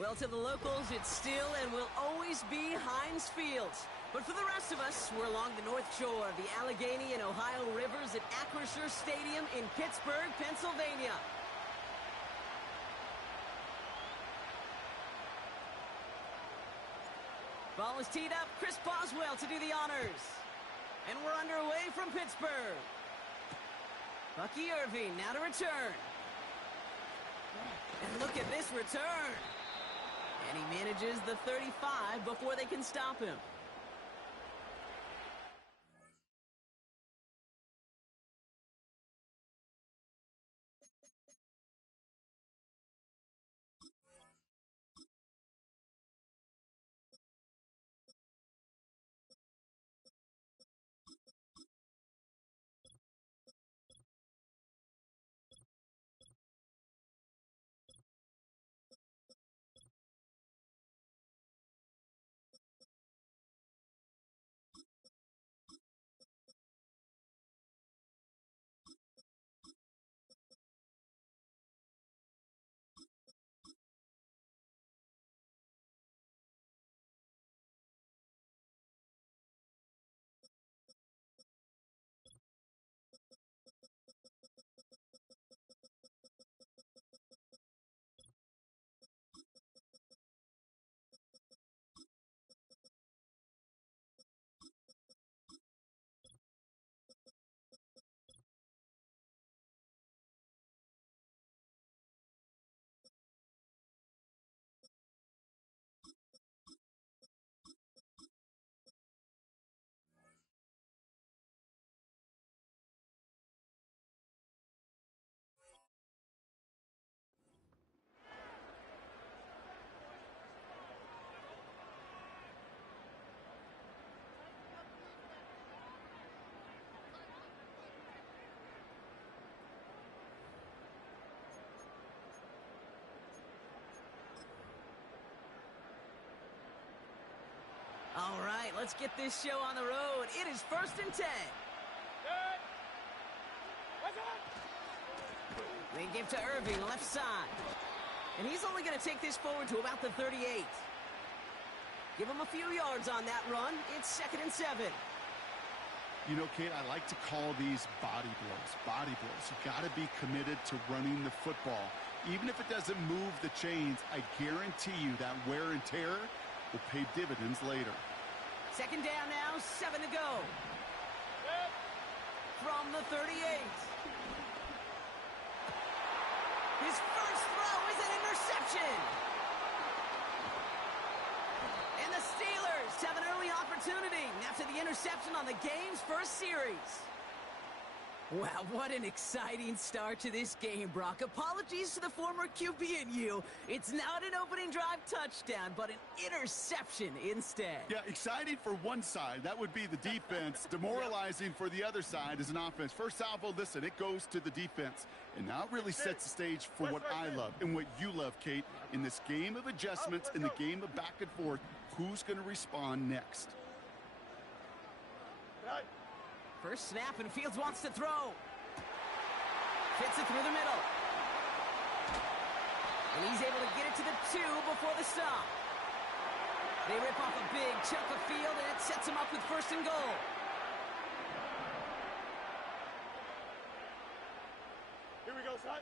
Well, to the locals, it's still and will always be Heinz Field. But for the rest of us, we're along the north shore of the Allegheny and Ohio rivers at Acrisure Stadium in Pittsburgh, Pennsylvania. Ball is teed up. Chris Boswell to do the honors. And we're underway from Pittsburgh. Bucky Irving now to return. And look at this return. And he manages the 35 before they can stop him. All right, let's get this show on the road. It is 1st and 10. They give to Irving, left side. And he's only going to take this forward to about the 38. Give him a few yards on that run. It's 2nd and 7. You know, Kate, I like to call these body blows. Body blows. You got to be committed to running the football. Even if it doesn't move the chains, I guarantee you that wear and tear will pay dividends later. 2nd down now, 7 to go. From the 38. His first throw is an interception. And the Steelers have an early opportunity after the interception on the game's first series. Wow, what an exciting start to this game, Brock. Apologies to the former QB and you. It's not an opening drive touchdown, but an interception instead. Yeah, exciting for one side. That would be the defense. Demoralizing for the other side is an offense. First salvo, listen, it goes to the defense. And now it really sets the stage for what I love and what you love, Kate. In this game of adjustments, in the game of back and forth, who's going to respond next? First snap, and Fields wants to throw. Fits it through the middle. And he's able to get it to the 2 before the stop. They rip off a big chunk of field, and it sets him up with 1st and goal. Here we go, son.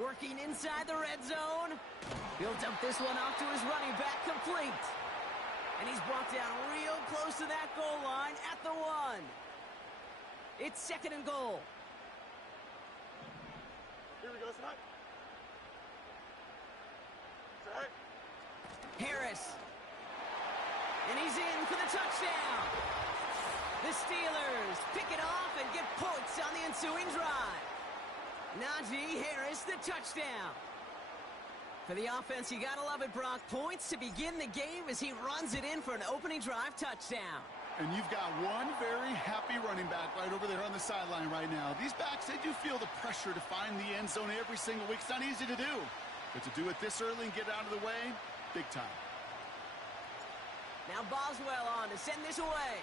Working inside the red zone. He'll dump this one off to his running back, complete. And he's brought down real close to that goal line at the 1. It's 2nd and goal. Here we go, son. Set. Harris. And he's in for the touchdown. The Steelers pick it off and get points on the ensuing drive. Najee Harris, the touchdown. For the offense, you gotta love it, Brock. Points to begin the game as he runs it in for an opening drive touchdown. And you've got one very happy running back right over there on the sideline right now. These backs, they do feel the pressure to find the end zone every single week. It's not easy to do. But to do it this early and get out of the way, big time. Now Boswell on to send this away.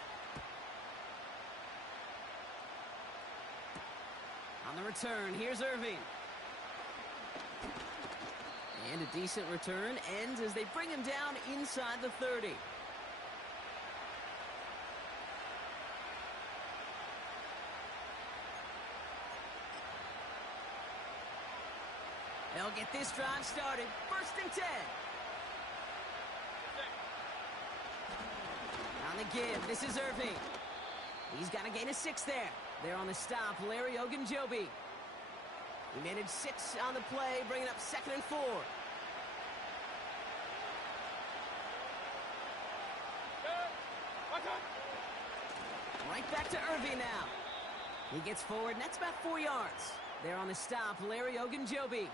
On the return, here's Irving. And a decent return ends as they bring him down inside the 30. They'll get this drive started. 1st and 10. On the give, this is Irving. He's got to gain a 6 there. They're on the stop, Larry Ogunjobi. He managed 6 on the play, bringing up 2nd and 4. Right back to Irving now. He gets forward, and that's about 4 yards. They're on the stop, Larry Ogunjobi.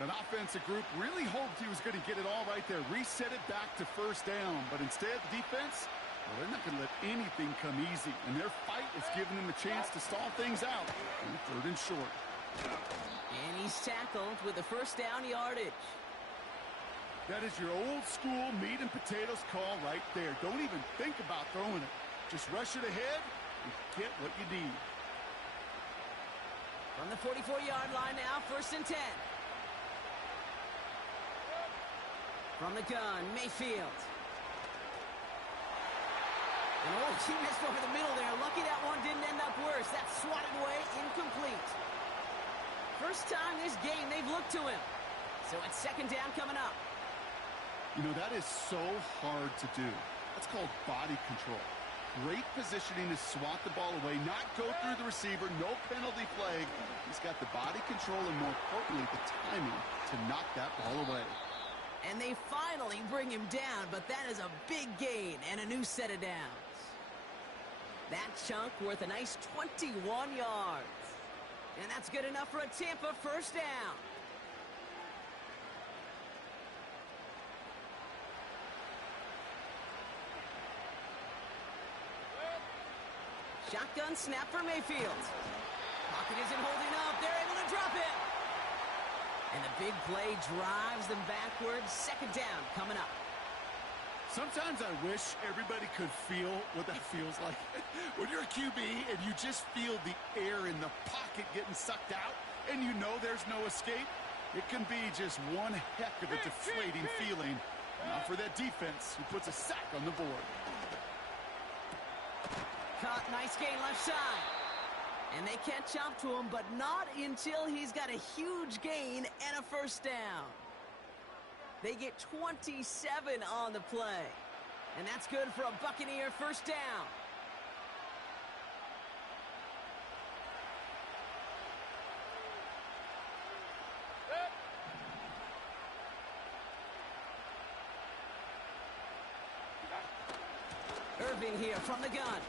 That offensive group really hoped he was going to get it all right there, reset it back to 1st down. But instead, the defense, well, they're not going to let anything come easy. And their fight is giving them a chance to stall things out on 3rd and short. And he's tackled with the 1st down yardage. That is your old school meat and potatoes call right there. Don't even think about throwing it. Just rush it ahead and get what you need. From the 44-yard line now, 1st and 10. From the gun, Mayfield. And he missed over the middle there. Lucky that one didn't end up worse. That's swatted away, incomplete. First time this game they've looked to him. So it's 2nd down coming up. You know, that is so hard to do. That's called body control. Great positioning to swat the ball away, not go through the receiver, no penalty flag. He's got the body control and, more importantly, the timing to knock that ball away. And they finally bring him down, but that is a big gain and a new set of downs. That chunk worth a nice 21 yards. And that's good enough for a Tampa 1st down. Shotgun snap for Mayfield. Pocket isn't holding up. They're able to drop it. And the big play drives them backwards. 2nd down coming up. Sometimes I wish everybody could feel what that feels like. When you're a QB and you just feel the air in the pocket getting sucked out and you know there's no escape, it can be just one heck of a deflating feeling. Now for that defense who puts a sack on the board. Caught, nice gain left side. And they catch up to him, but not until he's got a huge gain and a 1st down. They get 27 on the play. And that's good for a Buccaneer 1st down. Irving here from the gun.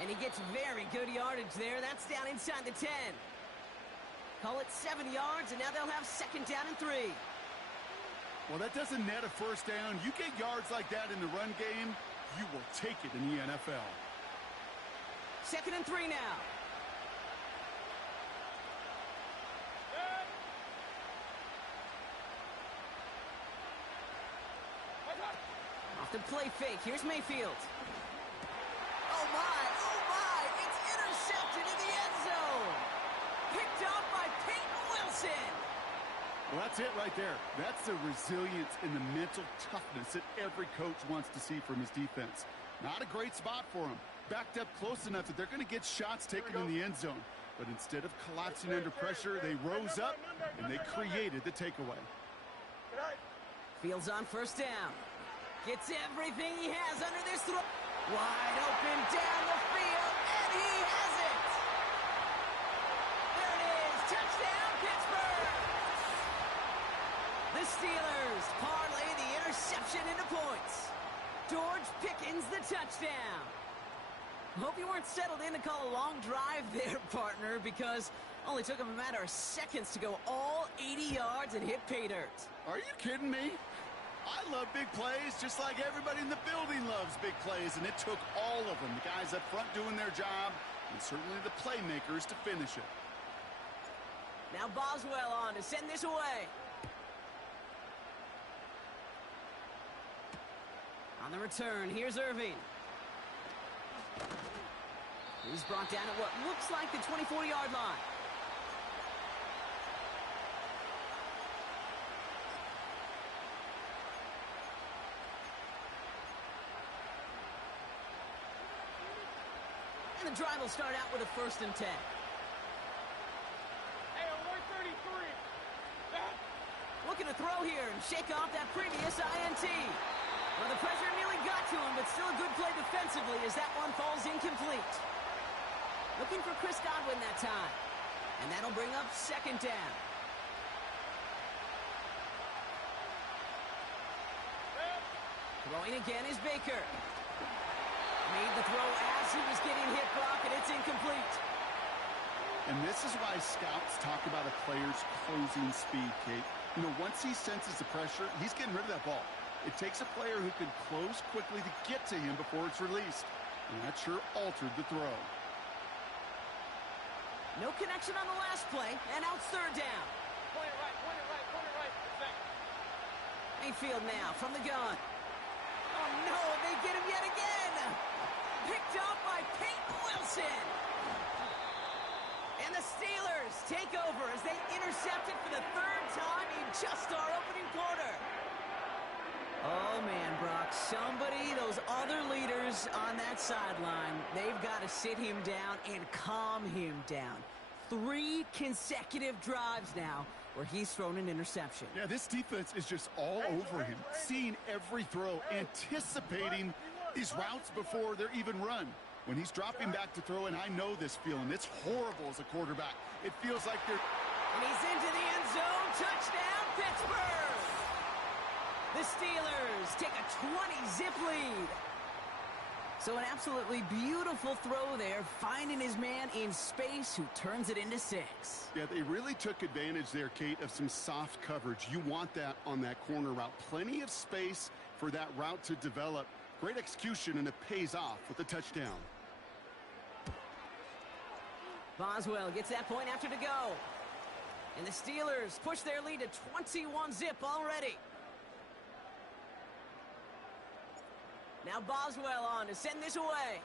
And he gets very good yardage there. That's down inside the 10. Call it 7 yards, and now they'll have 2nd down and 3. Well, that doesn't net a 1st down. You get yards like that in the run game, you will take it in the NFL. 2nd and 3 now. Off the play fake. Here's Mayfield. Oh, my. It's intercepted in the end zone. Picked up by Peyton Wilson. Well, that's it right there. That's the resilience and the mental toughness that every coach wants to see from his defense. Not a great spot for him. Backed up close enough that they're going to get shots taken in the end zone. But instead of collapsing under pressure, they rose up and they created the takeaway. Fields on 1st down. Gets everything he has under this throw. Wide open down the field, and he has it. There it is. Touchdown, Pittsburgh. The Steelers parlay the interception into points. George Pickens the touchdown. Hope you weren't settled in to call a long drive there, partner, because only took him a matter of seconds to go all 80 yards and hit pay dirt. Are you kidding me? I love big plays just like everybody in the building loves big plays, and it took all of them, the guys up front doing their job, and certainly the playmakers to finish it. Now Boswell on to send this away. On the return, here's Irving. He's brought down at what looks like the 24-yard line. And the drive will start out with a 1st and 10. Hey, on 133. Looking to throw here and shake off that previous INT. Well, the pressure nearly got to him, but still a good play defensively as that one falls incomplete. Looking for Chris Godwin that time. And that'll bring up 2nd down. Throwing again is Baker. Made the throw as he was getting hit, Brock, and it's incomplete. And this is why scouts talk about a player's closing speed, Kate. You know, once he senses the pressure, he's getting rid of that ball. It takes a player who can close quickly to get to him before it's released. And that sure altered the throw. No connection on the last play, and out 3rd down. Point it right, point it right, point it right. Mayfield now from the gun. Oh, no, they get him yet again. Picked off by Peyton Wilson. And the Steelers take over as they intercept it for the 3rd time in just our opening quarter. Oh, man, Brock, those other leaders on that sideline, they've got to sit him down and calm him down. 3 consecutive drives now where he's thrown an interception. Yeah, this defense is just all over him, seeing every throw, anticipating these routes before they're even run. When he's dropping back to throw, and I know this feeling, it's horrible as a quarterback. It feels like they're... And he's into the end zone. Touchdown, Pittsburgh! The Steelers take a 20-zip lead. So an absolutely beautiful throw there, finding his man in space who turns it into 6. Yeah, they really took advantage there, Kate, of some soft coverage. You want that on that corner route. Plenty of space for that route to develop. Great execution, and it pays off with a touchdown. Boswell gets that point after to go. And the Steelers push their lead to 21-zip already. Now Boswell on to send this away.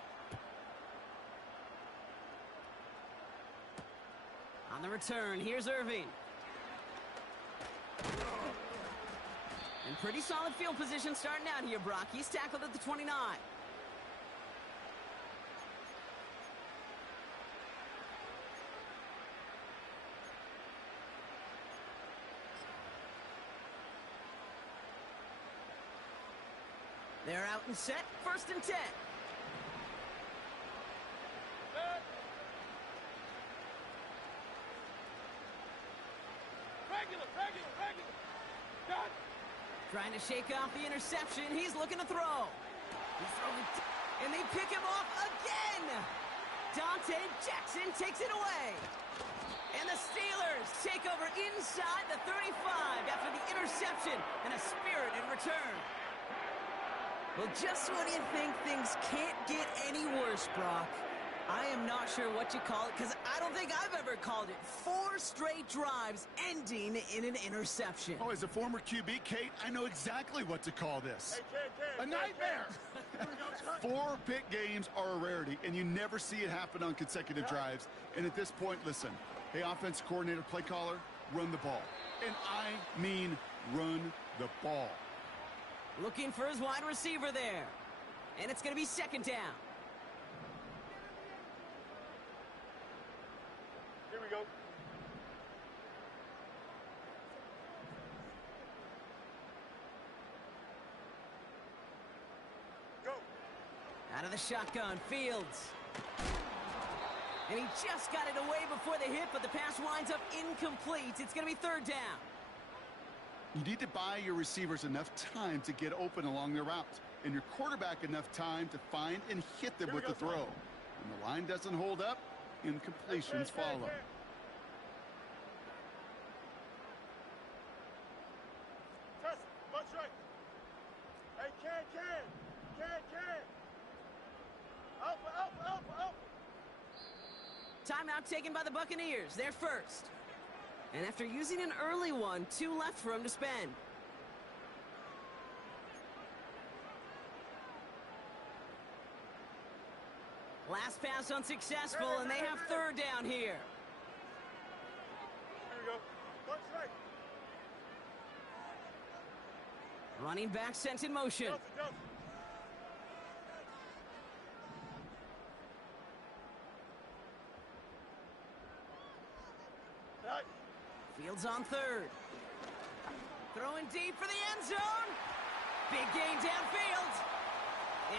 On the return, here's Irving. And pretty solid field position starting out here, Brock. He's tackled at the 29. They're out and set. 1st and 10. Regular. Done. Trying to shake off the interception. He's looking to throw. He's throwing, and they pick him off again. Dante Jackson takes it away. And the Steelers take over inside the 35 after the interception and a spirited return. Well, just when you think things can't get any worse, Brock, I am not sure what you call it, because I don't think I've ever called it 4 straight drives ending in an interception. Oh, as a former QB, Kate, I know exactly what to call this. Hey, A nightmare! Here we go, son. 4 pick games are a rarity, and you never see it happen on consecutive drives. And at this point, listen, hey, offensive coordinator, play caller, run the ball. And I mean run the ball. Looking for his wide receiver there. And it's going to be 2nd down. Here we go. Go. Out of the shotgun, Fields. And he just got it away before the hit, but the pass winds up incomplete. It's going to be 3rd down. You need to buy your receivers enough time to get open along their route, and your quarterback enough time to find and hit them with the throw. When the line doesn't hold up, incompletions follow. Test. Bunch right. Hey, can. Alpha. Timeout taken by the Buccaneers. They're first. And after using an early one, 2 left for him to spend. Last pass unsuccessful, and they have third down here. Here we go. Punch right. Running back sent in motion. Delta. Right. Fields on third. Throwing deep for the end zone. Big gain downfield.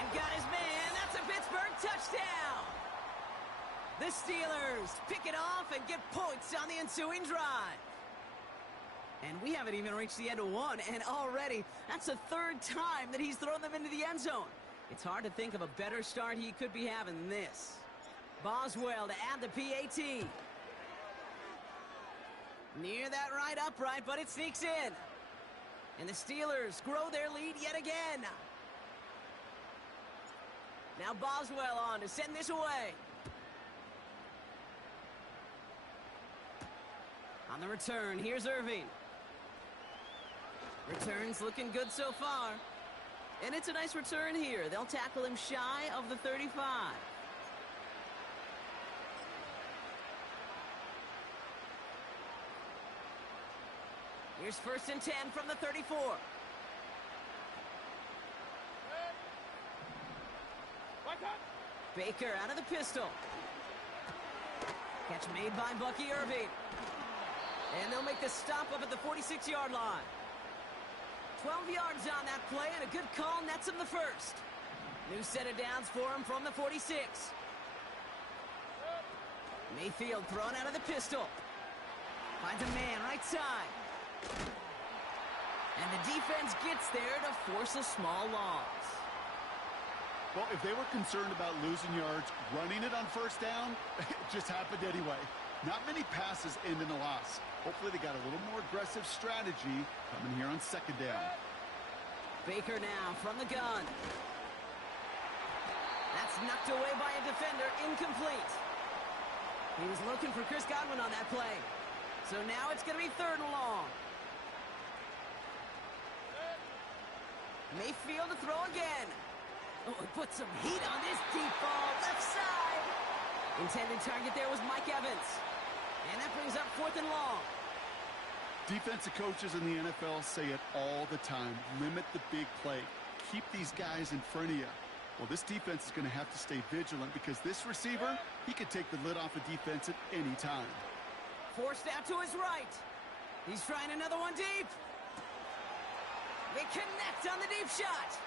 And got his man. That's a Pittsburgh touchdown. The Steelers pick it off and get points on the ensuing drive. And we haven't even reached the end of one, and already that's the third time that he's thrown them into the end zone. It's hard to think of a better start he could be having than this. Boswell to add the PAT. Near that right upright, but it sneaks in. And the Steelers grow their lead yet again. Now Boswell on to send this away. On the return, here's Irving. Return's looking good so far. And it's a nice return here. They'll tackle him shy of the 35. Here's 1st and 10 from the 34. Baker out of the pistol. Catch made by Bucky Irving. And they'll make the stop up at the 46-yard line. 12 yards on that play, and a good call nets him the first. New set of downs for him from the 46. Mayfield thrown out of the pistol. Finds a man right side. And the defense gets there to force a small loss. Well, if they were concerned about losing yards, running it on 1st down, it just happened anyway. Not many passes end in a loss. Hopefully they got a little more aggressive strategy coming here on 2nd down. Baker now from the gun. That's knocked away by a defender, incomplete. He was looking for Chris Godwin on that play. So now it's going to be 3rd and long. Mayfield to throw again. Oh, he put some heat on this deep ball, left side. Intended target there was Mike Evans. And that brings up 4th and long. Defensive coaches in the NFL say it all the time. Limit the big play. Keep these guys in front of you. Well, this defense is going to have to stay vigilant because this receiver, he could take the lid off a defense at any time. Forced out to his right. He's trying another one deep. They connect on the deep shot.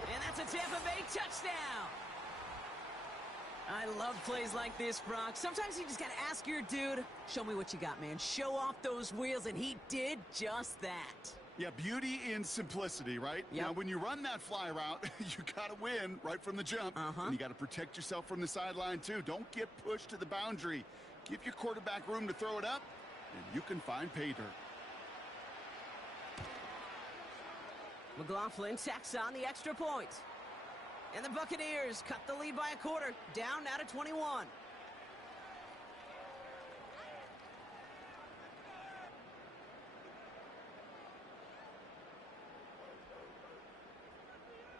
And that's a Tampa Bay touchdown. I love plays like this, Brock. Sometimes you just got to ask your dude, show me what you got, man. Show off those wheels, and he did just that. Yeah, beauty in simplicity, right? Yep. Now, when you run that fly route, you got to win right from the jump. And you got to protect yourself from the sideline, too. Don't get pushed to the boundary. Give your quarterback room to throw it up, and you can find pay dirt. McLaughlin tacks on the extra point. And the Buccaneers cut the lead by a quarter, down now to 21.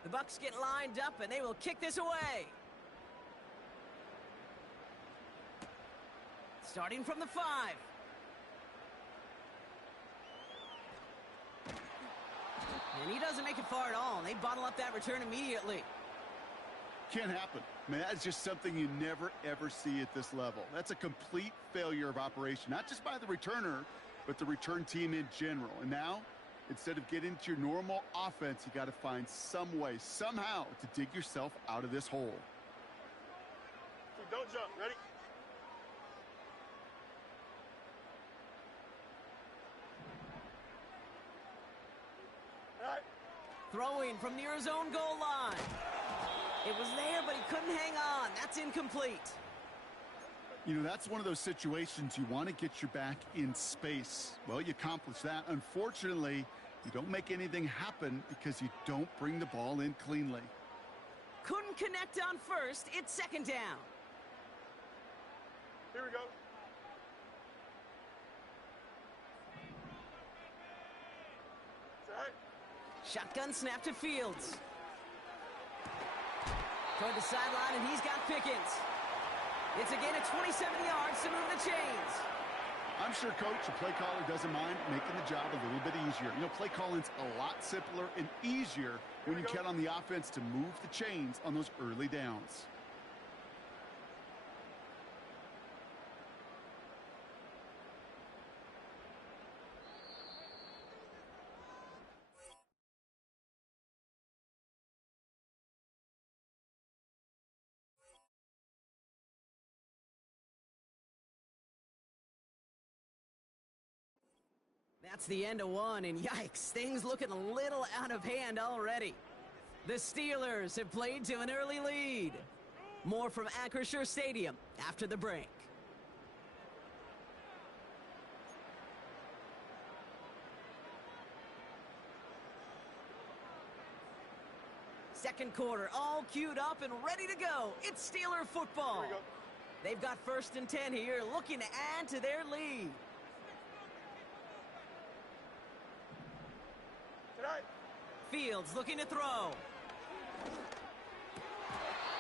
The Bucs get lined up, and they will kick this away. Starting from the 5. And he doesn't make it far at all. And they bottle up that return immediately. Can't happen. I mean, that's just something you never, ever see at this level. That's a complete failure of operation, not just by the returner, but the return team in general. And now, instead of getting to your normal offense, you got to find some way, somehow, to dig yourself out of this hole. Don't jump. Ready? All right. Throwing from near his own goal line. It was there, but he couldn't hang on. That's incomplete. You know, that's one of those situations you want to get your back in space. Well, you accomplish that. Unfortunately, you don't make anything happen because you don't bring the ball in cleanly. Couldn't connect on first. It's 2nd down. Here we go. It's all right. Shotgun snap to Fields. Toward the sideline, and he's got Pickens. It's a gain of 27 yards to move the chains. I'm sure, Coach, the play caller doesn't mind making the job a little bit easier. You know, play calling's a lot simpler and easier when you count on the offense to move the chains on those early downs. That's the end of one, and yikes, things looking a little out of hand already. The Steelers have played to an early lead. More from Acrisure Stadium after the break. Second quarter, all queued up and ready to go. It's Steeler football. They've got 1st and 10 here, looking to add to their lead. Fields looking to throw.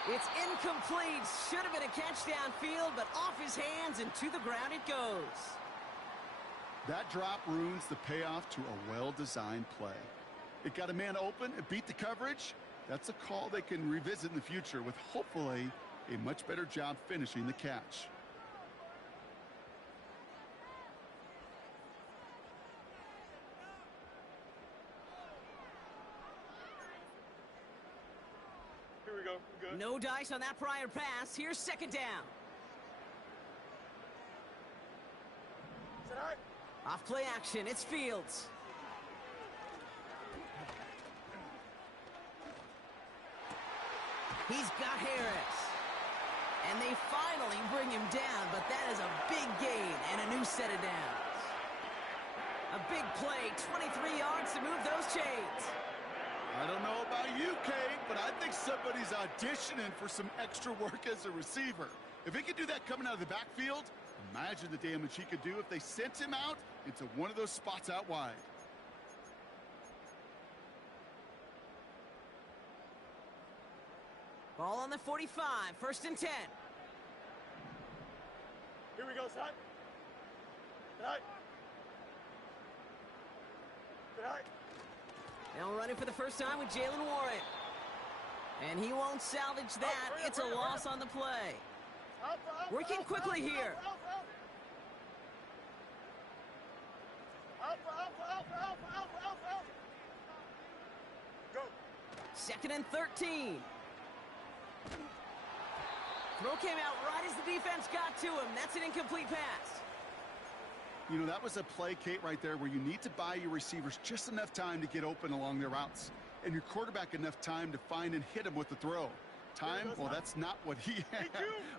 It's incomplete. Should have been a catch downfield, but off his hands and to the ground it goes. That drop ruins the payoff to a well-designed play. It got a man open, it beat the coverage. That's a call they can revisit in the future with hopefully a much better job finishing the catch. Here we go. Good. No dice on that prior pass. Here's 2nd down. Off play action. It's Fields. He's got Harris. And they finally bring him down, but that is a big gain and a new set of downs. A big play, 23 yards to move those chains. I don't know about you, Kate, but I think somebody's auditioning for some extra work as a receiver. If he could do that coming out of the backfield, imagine the damage he could do if they sent him out into one of those spots out wide. Ball on the 45, 1st and 10. Here we go, son. Tonight. Now running for the first time with Jalen Warren. And he won't salvage that. It's a loss on the play. Working quickly here. Go. 2nd and 13. Throw came out right as the defense got to him. That's an incomplete pass. You know, that was a play, Kate, right there where you need to buy your receivers just enough time to get open along their routes. And your quarterback enough time to find and hit him with the throw. Time, well, that's not what he had.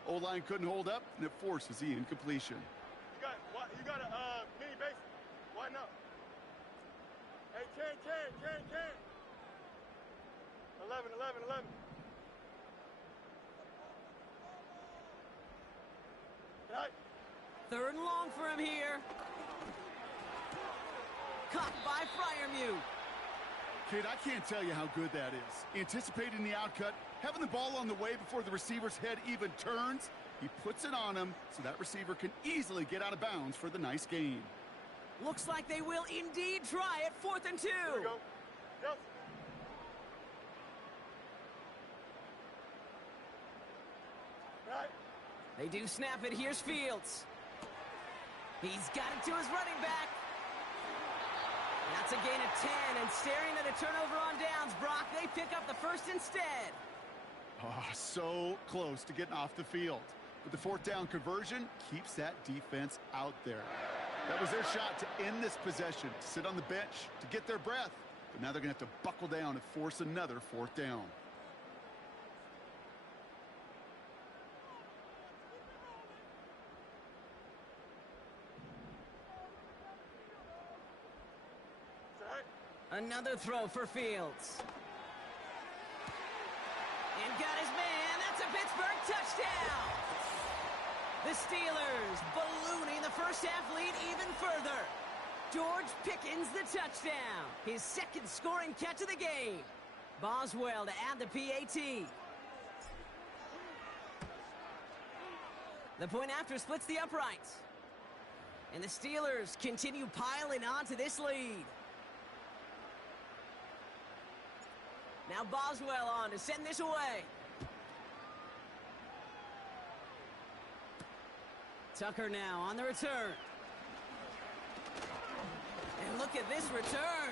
O-line couldn't hold up, and it forces the incompletion. You got a mini base. Why not? Hey, 10. 11. 3rd and long for him here. Caught by Freiermuth. Kid, I can't tell you how good that is. Anticipating the outcut, having the ball on the way before the receiver's head even turns, he puts it on him so that receiver can easily get out of bounds for the nice gain. Looks like they will indeed try it. 4th and 2. Here we go. Yep. Right. They do snap it. Here's Fields. He's got it to his running back. That's a gain of 10, and staring at a turnover on downs, Brock, they pick up the 1st instead. Oh, so close to getting off the field. But the 4th down conversion keeps that defense out there. That was their shot to end this possession, to sit on the bench, to get their breath. But now they're going to have to buckle down and force another 4th down. Another throw for Fields. And got his man. That's a Pittsburgh touchdown. The Steelers ballooning the first half lead even further. George Pickens the touchdown. His 2nd scoring catch of the game. Boswell to add the PAT. The point after splits the uprights. And the Steelers continue piling onto this lead. Now Boswell on to send this away. Tucker now on the return. And look at this return.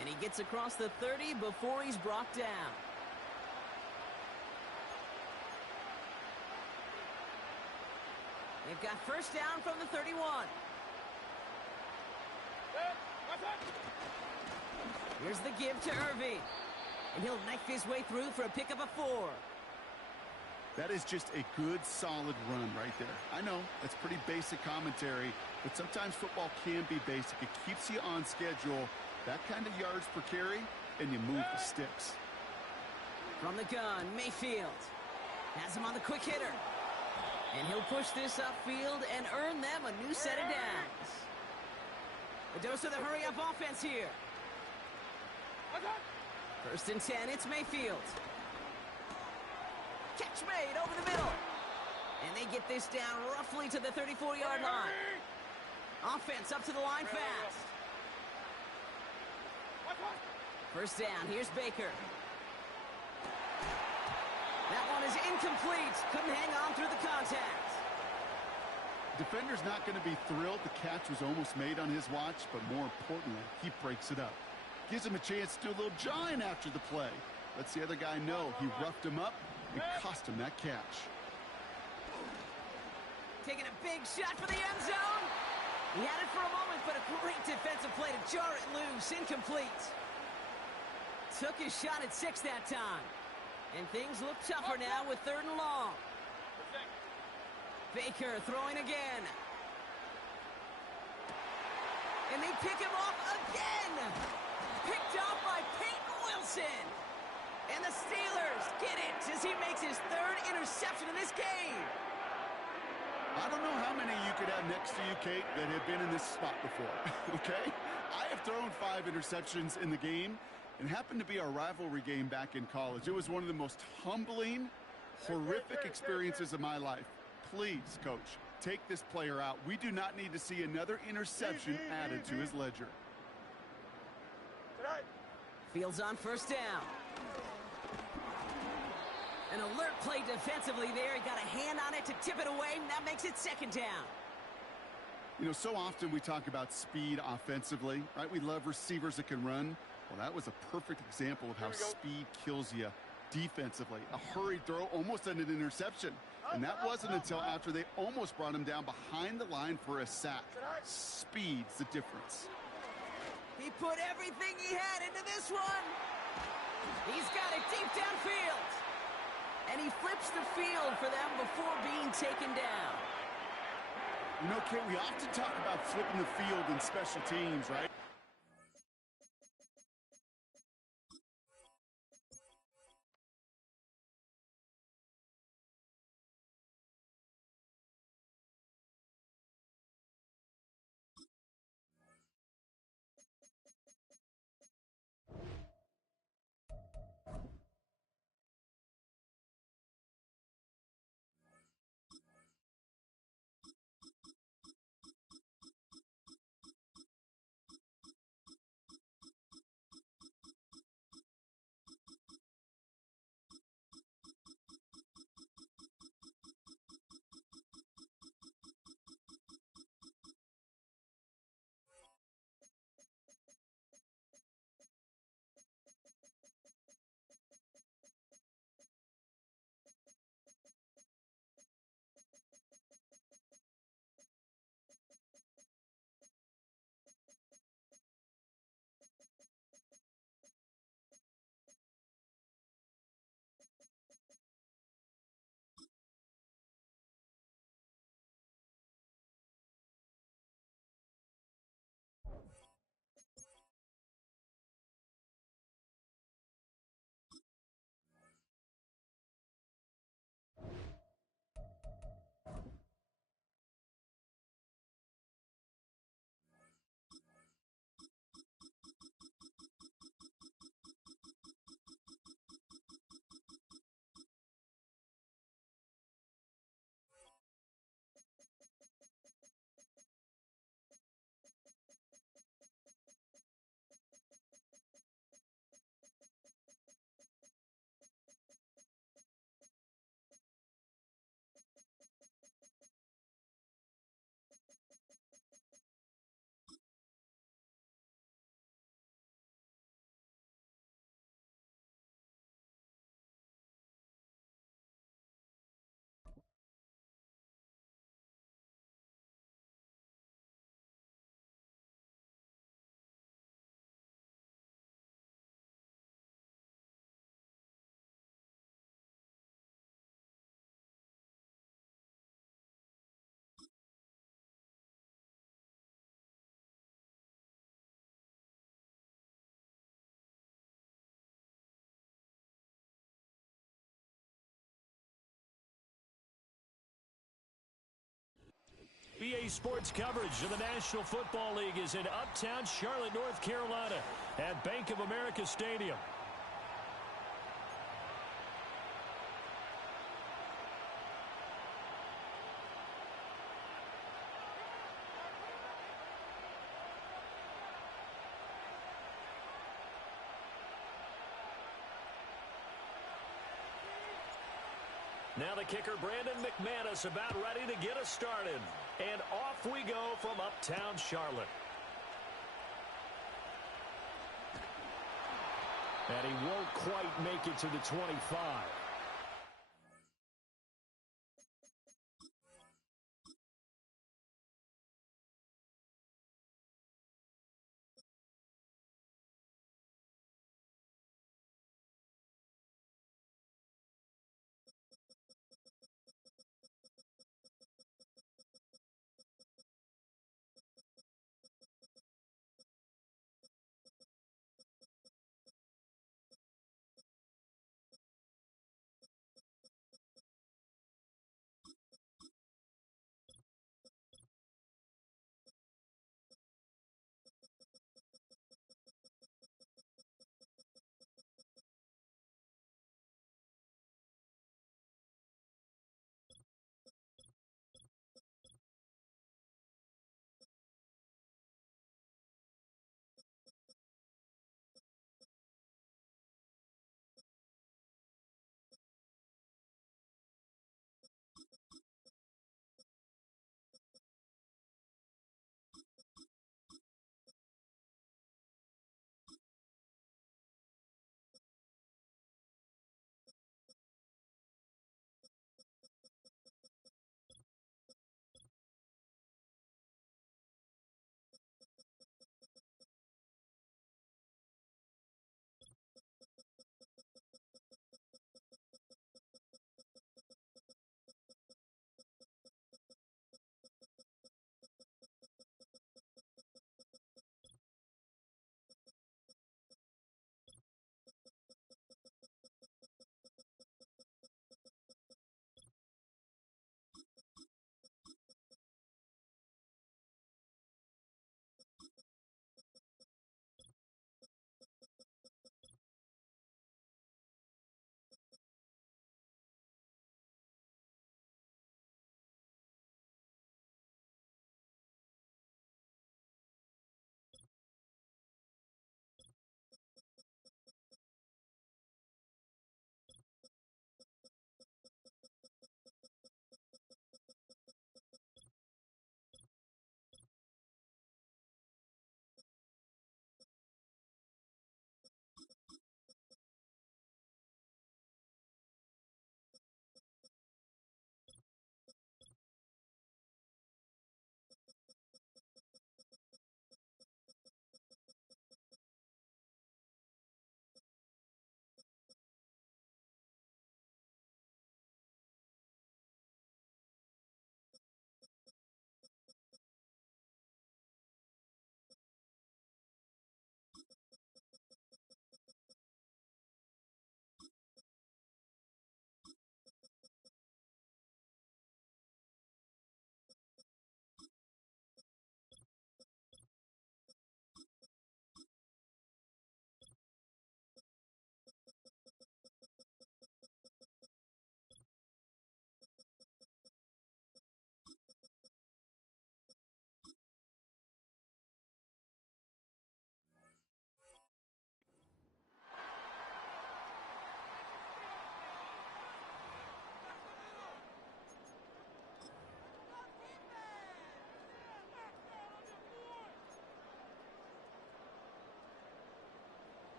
And he gets across the 30 before he's brought down. They've got first down from the 31. Here's the give to Irving. And he'll knife his way through for a pickup of 4. That is just a good, solid run right there. I know, that's pretty basic commentary, but sometimes football can be basic. It keeps you on schedule, that kind of yards per carry, and you move the sticks. From the gun, Mayfield has him on the quick hitter. And he'll push this upfield and earn them a new set of downs. A dose of the hurry-up offense here. First and 10, it's Mayfield. Catch made over the middle. And they get this down roughly to the 34-yard line. Offense up to the line fast. First down, here's Baker. That one is incomplete. Couldn't hang on through the contact. Defender's not going to be thrilled the catch was almost made on his watch, but more importantly, he breaks it up. Gives him a chance to do a little jawing after the play. Lets the other guy know he roughed him up and cost him that catch. Taking a big shot for the end zone. He had it for a moment, but a great defensive play to jar it loose. Incomplete. Took his shot at 6 that time. And things look tougher now with 3rd and long. Baker throwing again. And they pick him off again. Picked off by Peyton Wilson. And the Steelers get it as he makes his 3rd interception in this game. I don't know how many you could have next to you, Kate, that have been in this spot before, okay? I have thrown 5 interceptions in the game, and happened to be our rivalry game back in college. It was one of the most humbling, horrific experiences of my life. Please, Coach, take this player out. We do not need to see another interception added to his ledger. Fields on first down. An alert play defensively there. He got a hand on it to tip it away, and that makes it 2nd down. You know, so often we talk about speed offensively, right? We love receivers that can run. Well, that was a perfect example of how speed kills you defensively. A hurried throw, almost an interception. And that wasn't until after they almost brought him down behind the line for a sack. Speed's the difference. He put everything he had into this one. He's got it deep downfield. And he flips the field for them before being taken down. You know, Kate, we often talk about flipping the field in special teams, right? Today's sports coverage of the National Football League is in uptown Charlotte, North Carolina at Bank of America Stadium. Now the kicker, Brandon McManus, about ready to get us started. And off we go from uptown Charlotte. And he won't quite make it to the 25.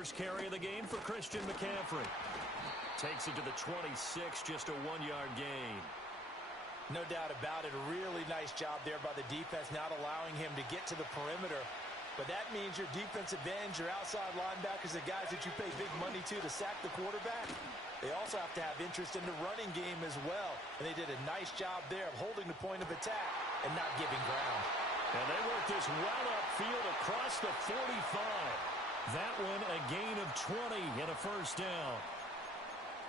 First carry of the game for Christian McCaffrey. Takes it to the 26, just a 1-yard gain. No doubt about it. A really nice job there by the defense, not allowing him to get to the perimeter. But that means your defensive ends, your outside linebackers, the guys that you pay big money to sack the quarterback, they also have to have interest in the running game as well. And they did a nice job there of holding the point of attack and not giving ground. And they work this well upfield across the 45. That one a gain of 20 and a first down.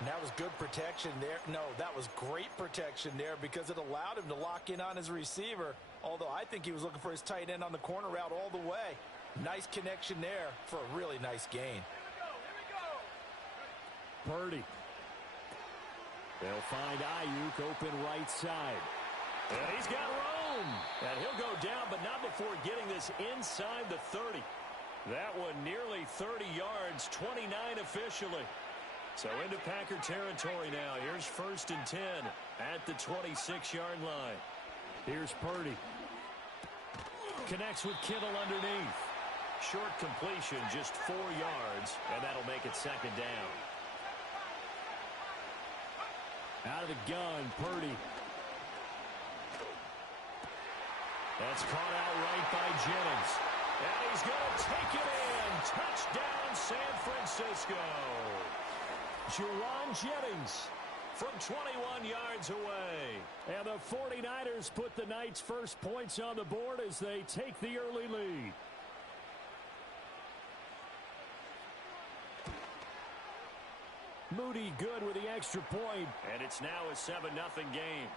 And that was good protection there. No, that was great protection there because it allowed him to lock in on his receiver, although I think he was looking for his tight end on the corner route all the way. Nice connection there for a really nice gain. Purdy. They'll find Ayuk open right side. And he's got room. And he'll go down, but not before getting this inside the 30. That one nearly 30 yards, 29 officially. So into Packer territory now. Here's 1st and 10 at the 26-yard line. Here's Purdy. Connects with Kittle underneath. Short completion, just 4 yards, and that'll make it 2nd down. Out of the gun, Purdy. That's caught out right by Jennings. And he's going to take it in. Touchdown, San Francisco. Juwan Jennings from 21 yards away. And the 49ers put the Knights' first points on the board as they take the early lead. Moody good with the extra point. And it's now a 7-0 game.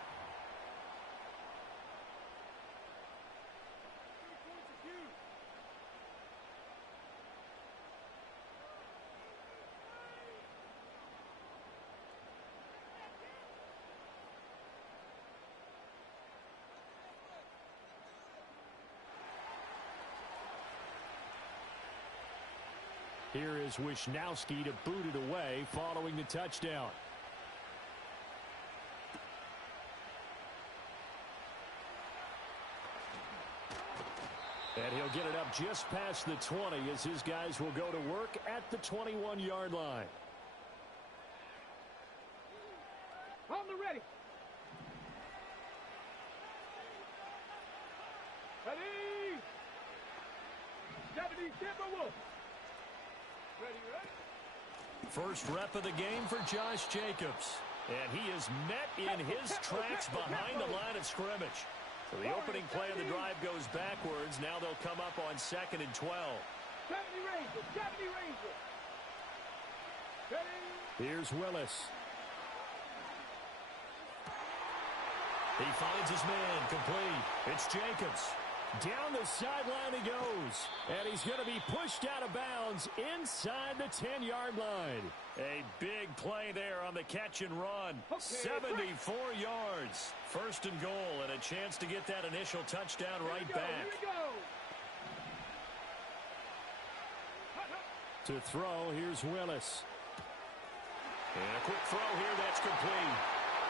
Here is Wisnowski to boot it away following the touchdown. And he'll get it up just past the 20 as his guys will go to work at the 21-yard line. On the ready. Ready. Deputy Timberwolf. First rep of the game for Josh Jacobs. And he is met in his tracks behind the line of scrimmage. So the opening play of the drive goes backwards. Now they'll come up on 2nd and 12. Here's Willis. He finds his man complete. It's Jacobs. Down the sideline he goes. And he's going to be pushed out of bounds inside the 10-yard line. A big play there on the catch and run. 74 yards. 1st and goal and a chance to get that initial touchdown right back. To throw, here's Willis. And a quick throw here that's complete.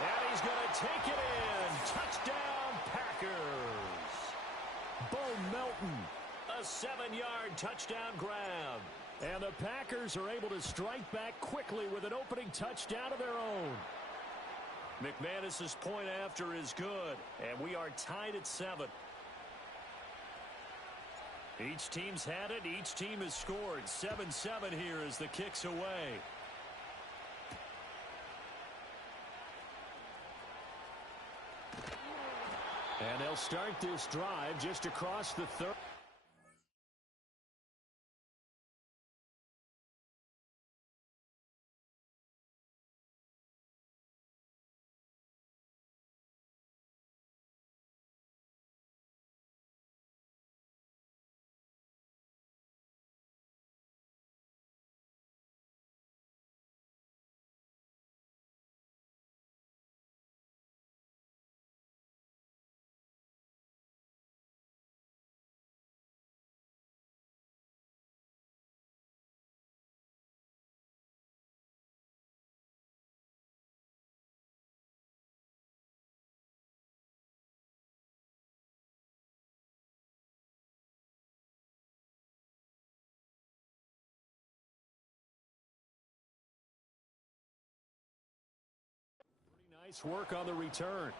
And he's going to take it in. Touchdown, Packers. Bo Melton, a 7-yard touchdown grab. And the Packers are able to strike back quickly with an opening touchdown of their own. McManus's point after is good, and we are tied at 7. Each team's had it. Each team has scored. 7-7 here as the kick's away. And they'll start this drive just across the 30. Nice work on the return.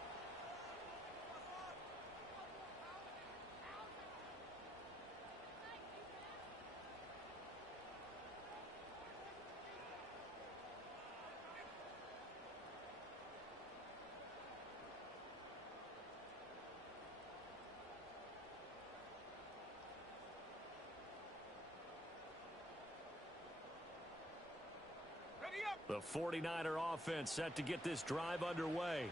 Ready up. The 49er offense set to get this drive underway.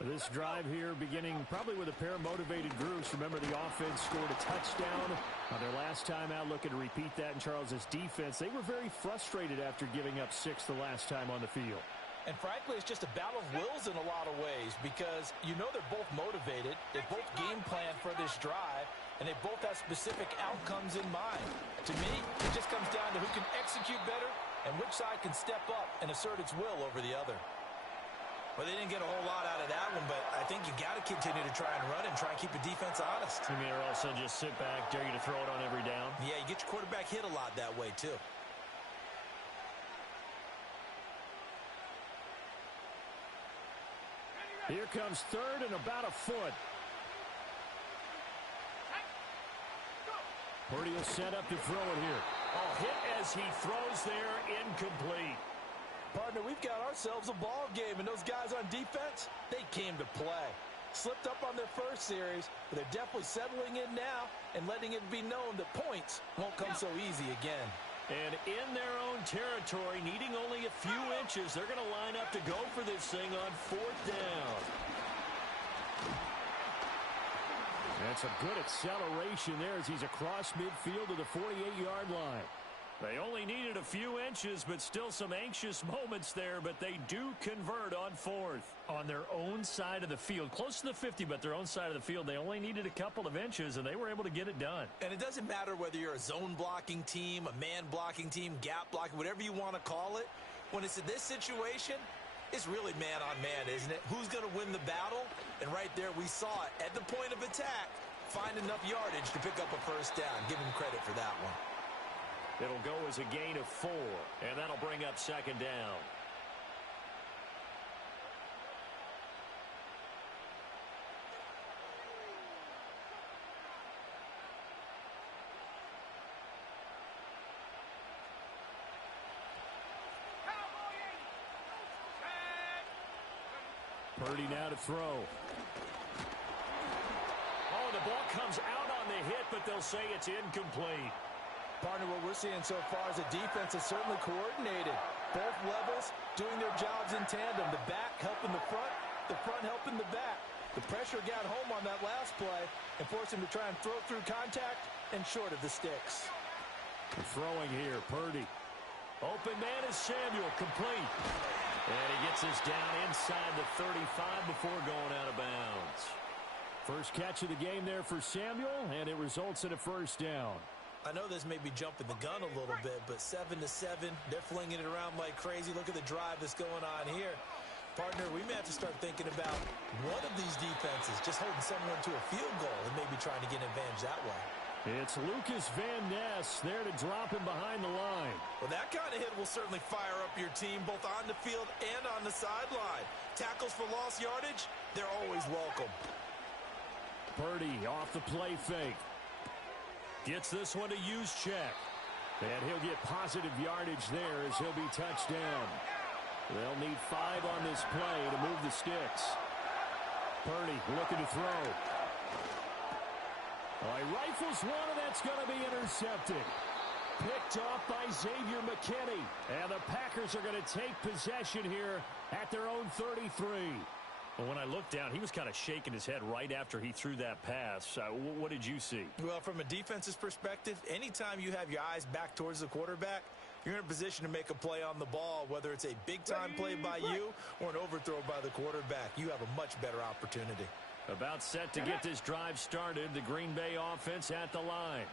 This drive here beginning probably with a pair of motivated groups. Remember, the offense scored a touchdown on their last time out, looking to repeat that in Charles's defense. They were very frustrated after giving up 6 the last time on the field. And frankly, it's just a battle of wills in a lot of ways because you know they're both motivated. They both game plan for this drive, and they both have specific outcomes in mind. To me, it just comes down to who can execute better and which side can step up and assert its will over the other. Well, they didn't get a whole lot out of that one, but I think you got to continue to try and run and try and keep the defense honest. You mean, or also just sit back, dare you to throw it on every down? Yeah, you get your quarterback hit a lot that way, too. Here comes third and about a foot. Purdy will set up to throw it here. Oh, hit as he throws there, incomplete. Partner, we've got ourselves a ball game, and those guys on defense, they came to play. Slipped up on their first series, but they're definitely settling in now and letting it be known that points won't come so easy again. And in their own territory, needing only a few inches, they're going to line up to go for this thing on 4th down. That's a good acceleration there as he's across midfield to the 48-yard line. They only needed a few inches, but still some anxious moments there, but they do convert on 4th. On their own side of the field, close to the 50, but their own side of the field, they only needed a couple of inches, and they were able to get it done. And it doesn't matter whether you're a zone blocking team, a man blocking team, gap blocking, whatever you want to call it. When it's in this situation, it's really man on man, isn't it? Who's going to win the battle? And right there, we saw it at the point of attack, find enough yardage to pick up a first down. Give him credit for that one. It'll go as a gain of 4, and that'll bring up 2nd down. Purdy now to throw. Oh, the ball comes out on the hit, but they'll say it's incomplete. Partner, what we're seeing so far is the defense is certainly coordinated. Both levels doing their jobs in tandem. The back helping the front helping the back. The pressure got home on that last play and forced him to try and throw through contact and short of the sticks. Throwing here, Purdy. Open man is Samuel, complete. And he gets us down inside the 35 before going out of bounds. First catch of the game there for Samuel, and it results in a first down. I know this may be jumping the gun a little bit, but 7-7, they're flinging it around like crazy. Look at the drive that's going on here. Partner, we may have to start thinking about one of these defenses just holding someone to a field goal and maybe trying to get an advantage that way. It's Lucas Van Ness there to drop him behind the line. Well, that kind of hit will certainly fire up your team both on the field and on the sideline. Tackles for lost yardage, they're always welcome. Purdy off the play fake. Gets this one to use check. And he'll get positive yardage there as he'll be touched down. They'll need 5 on this play to move the sticks. Purdy looking to throw. He rifles one, and that's going to be intercepted. Picked off by Xavier McKinney. And the Packers are going to take possession here at their own 33. Well, when I looked down, he was kind of shaking his head right after he threw that pass. What did you see? Well, from a defense's perspective, anytime you have your eyes back towards the quarterback, you're in a position to make a play on the ball, whether it's a big-time play by you or an overthrow by the quarterback. You have a much better opportunity. About set to get this drive started, the Green Bay offense at the line.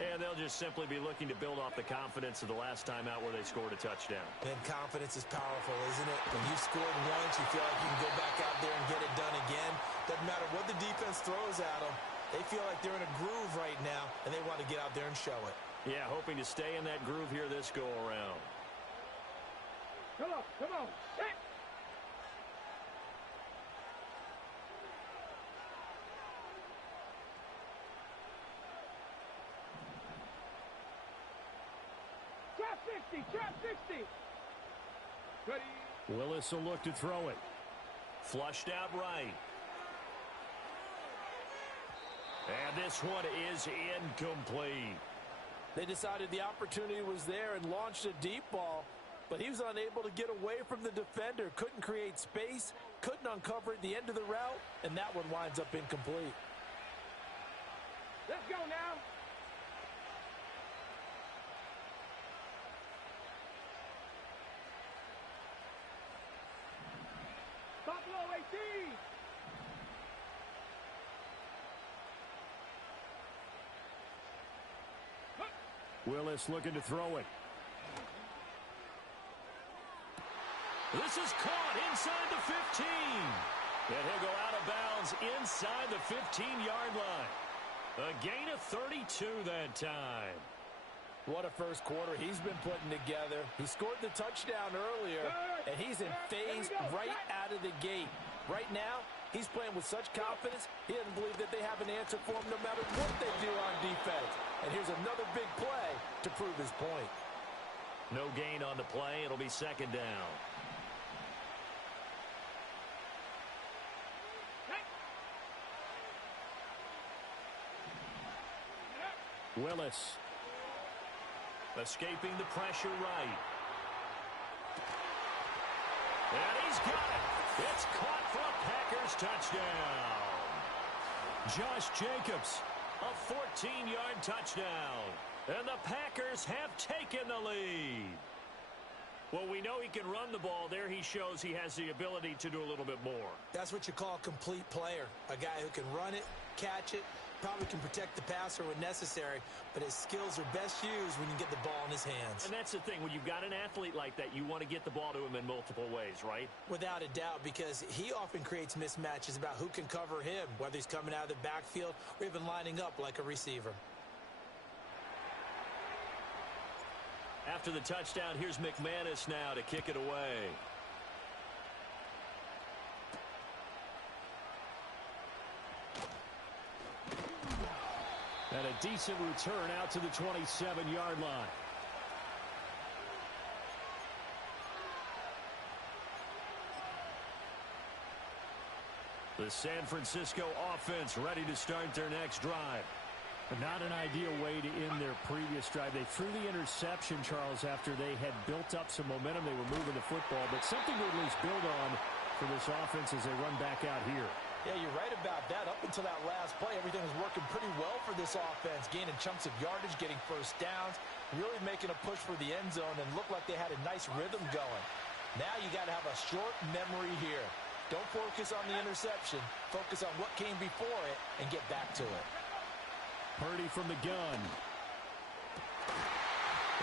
And they'll just simply be looking to build off the confidence of the last time out where they scored a touchdown. And confidence is powerful, isn't it? When you've scored once, you feel like you can go back out there and get it done again. Doesn't matter what the defense throws at them. They feel like they're in a groove right now, and they want to get out there and show it. Yeah, hoping to stay in that groove here this go-around. Come on. Hit. Trap 60. Ready. Willis will look to throw it. Flushed out right. And this one is incomplete. They decided the opportunity was there and launched a deep ball. but he was unable to get away from the defender. Couldn't create space, couldn't uncover at the end of the route, and that one winds up incomplete. Let's go now. Buffalo 18. Willis looking to throw it. This is caught inside the 15. And he'll go out of bounds inside the 15-yard line. A gain of 32 that time. What a first quarter he's been putting together. He scored the touchdown earlier, and he's in phase right out of the gate. Right now, he's playing with such confidence, he doesn't believe that they have an answer for him no matter what they do on defense. And here's another big play to prove his point. No gain on the play. It'll be second down. Willis. Escaping the pressure right. And he's got it. It's caught for a Packers touchdown. Josh Jacobs, a 14-yard touchdown. And the Packers have taken the lead. Well, we know he can run the ball. There he shows he has the ability to do a little bit more. That's what you call a complete player. A guy who can run it, catch it, probably can protect the passer when necessary, but his skills are best used when you get the ball in his hands. And that's the thing. When you've got an athlete like that, you want to get the ball to him in multiple ways, right? Without a doubt, because he often creates mismatches about who can cover him, whether he's coming out of the backfield or even lining up like a receiver. After the touchdown, here's McManus now to kick it away. And a decent return out to the 27-yard line. The San Francisco offense ready to start their next drive. But not an ideal way to end their previous drive. They threw the interception, Charles, after they had built up some momentum. They were moving the football, but something to at least build on for this offense as they run back out here. Yeah, you're right about that. Up until that last play, everything was working pretty well for this offense, gaining chunks of yardage, getting first downs, really making a push for the end zone, and looked like they had a nice rhythm going. Now you got to have a short memory here. Don't focus on the interception. Focus on what came before it and get back to it. Purdy from the gun.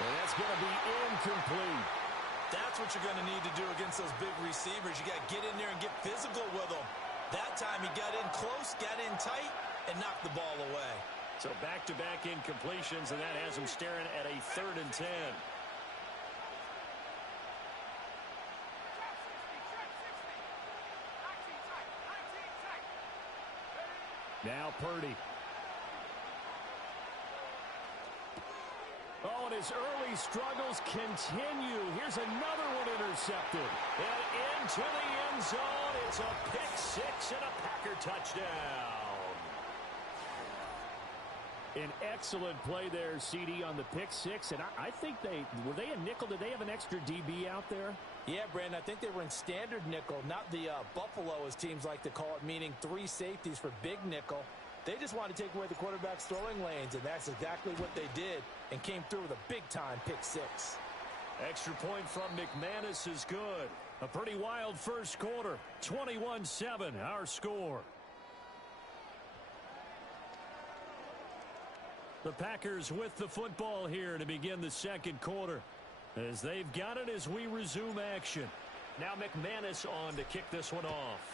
And that's going to be incomplete. That's what you're going to need to do against those big receivers. You got to get in there and get physical with them. That time he got in close, got in tight, and knocked the ball away. So back-to-back incompletions, and that has him staring at a 3rd and 10. Now Purdy. Oh, and his early struggles continue. Here's another one intercepted. And into the end zone. It's a pick-6 and a Packer touchdown. An excellent play there, CD, on the pick-6. And I think were they a nickel? Did they have an extra DB out there? Yeah, Brandon, I think they were in standard nickel, not the Buffalo, as teams like to call it, meaning 3 safeties for big nickel. They just wanted to take away the quarterback's throwing lanes, and that's exactly what they did, and came through with a big-time pick-6. Extra point from McManus is good. A pretty wild first quarter. 21-7, our score. The Packers with the football here to begin the second quarter, as they've got it as we resume action. Now McManus on to kick this one off.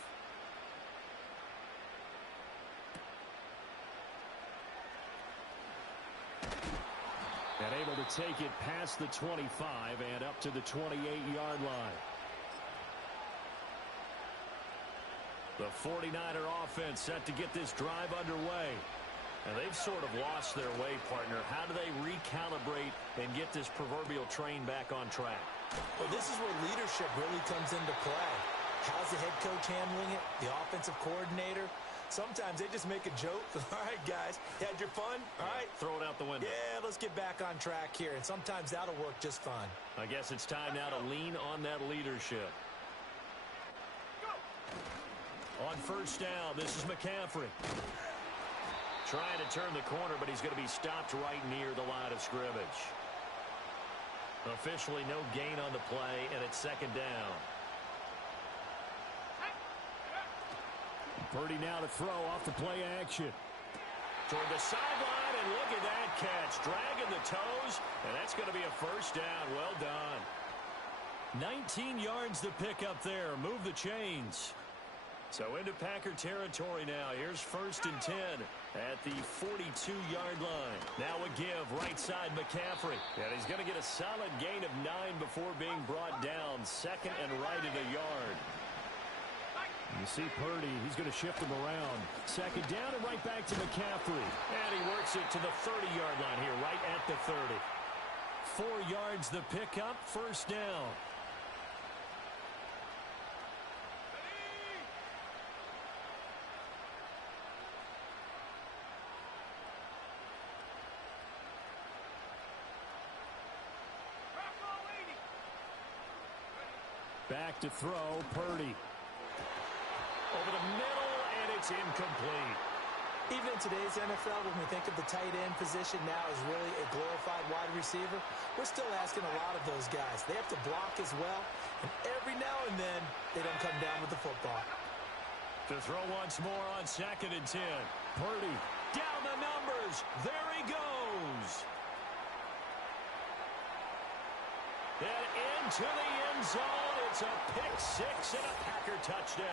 And able to take it past the 25 and up to the 28-yard line. The 49er offense set to get this drive underway. And they've sort of lost their way, partner. How do they recalibrate and get this proverbial train back on track? Well, this is where leadership really comes into play. How's the head coach handling it? The offensive coordinator? Sometimes they just make a joke. All right, guys, had your fun? All right. Throw it out the window. Yeah, let's get back on track here, and sometimes that'll work just fine. I guess it's time now to lean on that leadership. On first down, this is McCaffrey. Trying to turn the corner, but he's going to be stopped right near the line of scrimmage. Officially no gain on the play, and it's second down. Purdy now to throw off the play action. Toward the sideline, and look at that catch. Dragging the toes, and that's going to be a first down. Well done. 19 yards to pick up there. Move the chains. So into Packer territory now. Here's first and 10 at the 42-yard line. Now a give right side McCaffrey. And he's going to get a solid gain of 9 before being brought down. Second and right at a yard. You see Purdy, he's going to shift him around. Second down and right back to McCaffrey. And he works it to the 30-yard line here, right at the 30. 4 yards the pickup, first down. Back to throw, Purdy. Over the middle, and it's incomplete. Even in today's NFL, when we think of the tight end position now as really a glorified wide receiver, we're still asking a lot of those guys. They have to block as well, and every now and then, they don't come down with the football. To throw once more on second and 10. Purdy down the numbers. There he goes. And into the end zone. It's a pick six and a Packer touchdown.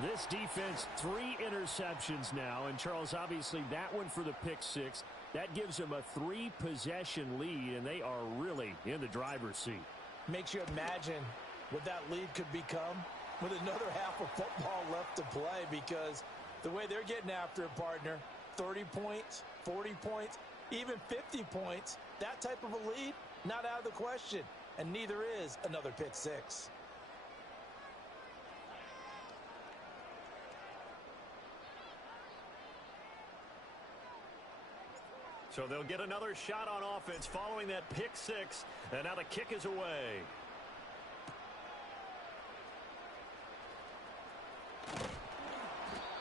This defense, 3 interceptions now. And, Charles, obviously that one for the pick six. That gives them a 3-possession lead, and they are really in the driver's seat. Makes you imagine what that lead could become with another half of football left to play, because the way they're getting after it, partner, 30 points, 40 points, even 50 points, that type of a lead, not out of the question. And neither is another pick six. So they'll get another shot on offense following that pick six. And now the kick is away.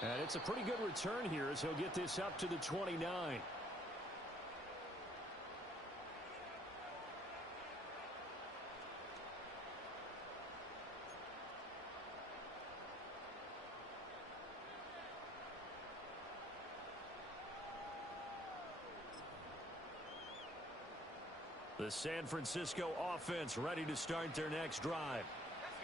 And it's a pretty good return here as he'll get this up to the 29. The San Francisco offense ready to start their next drive.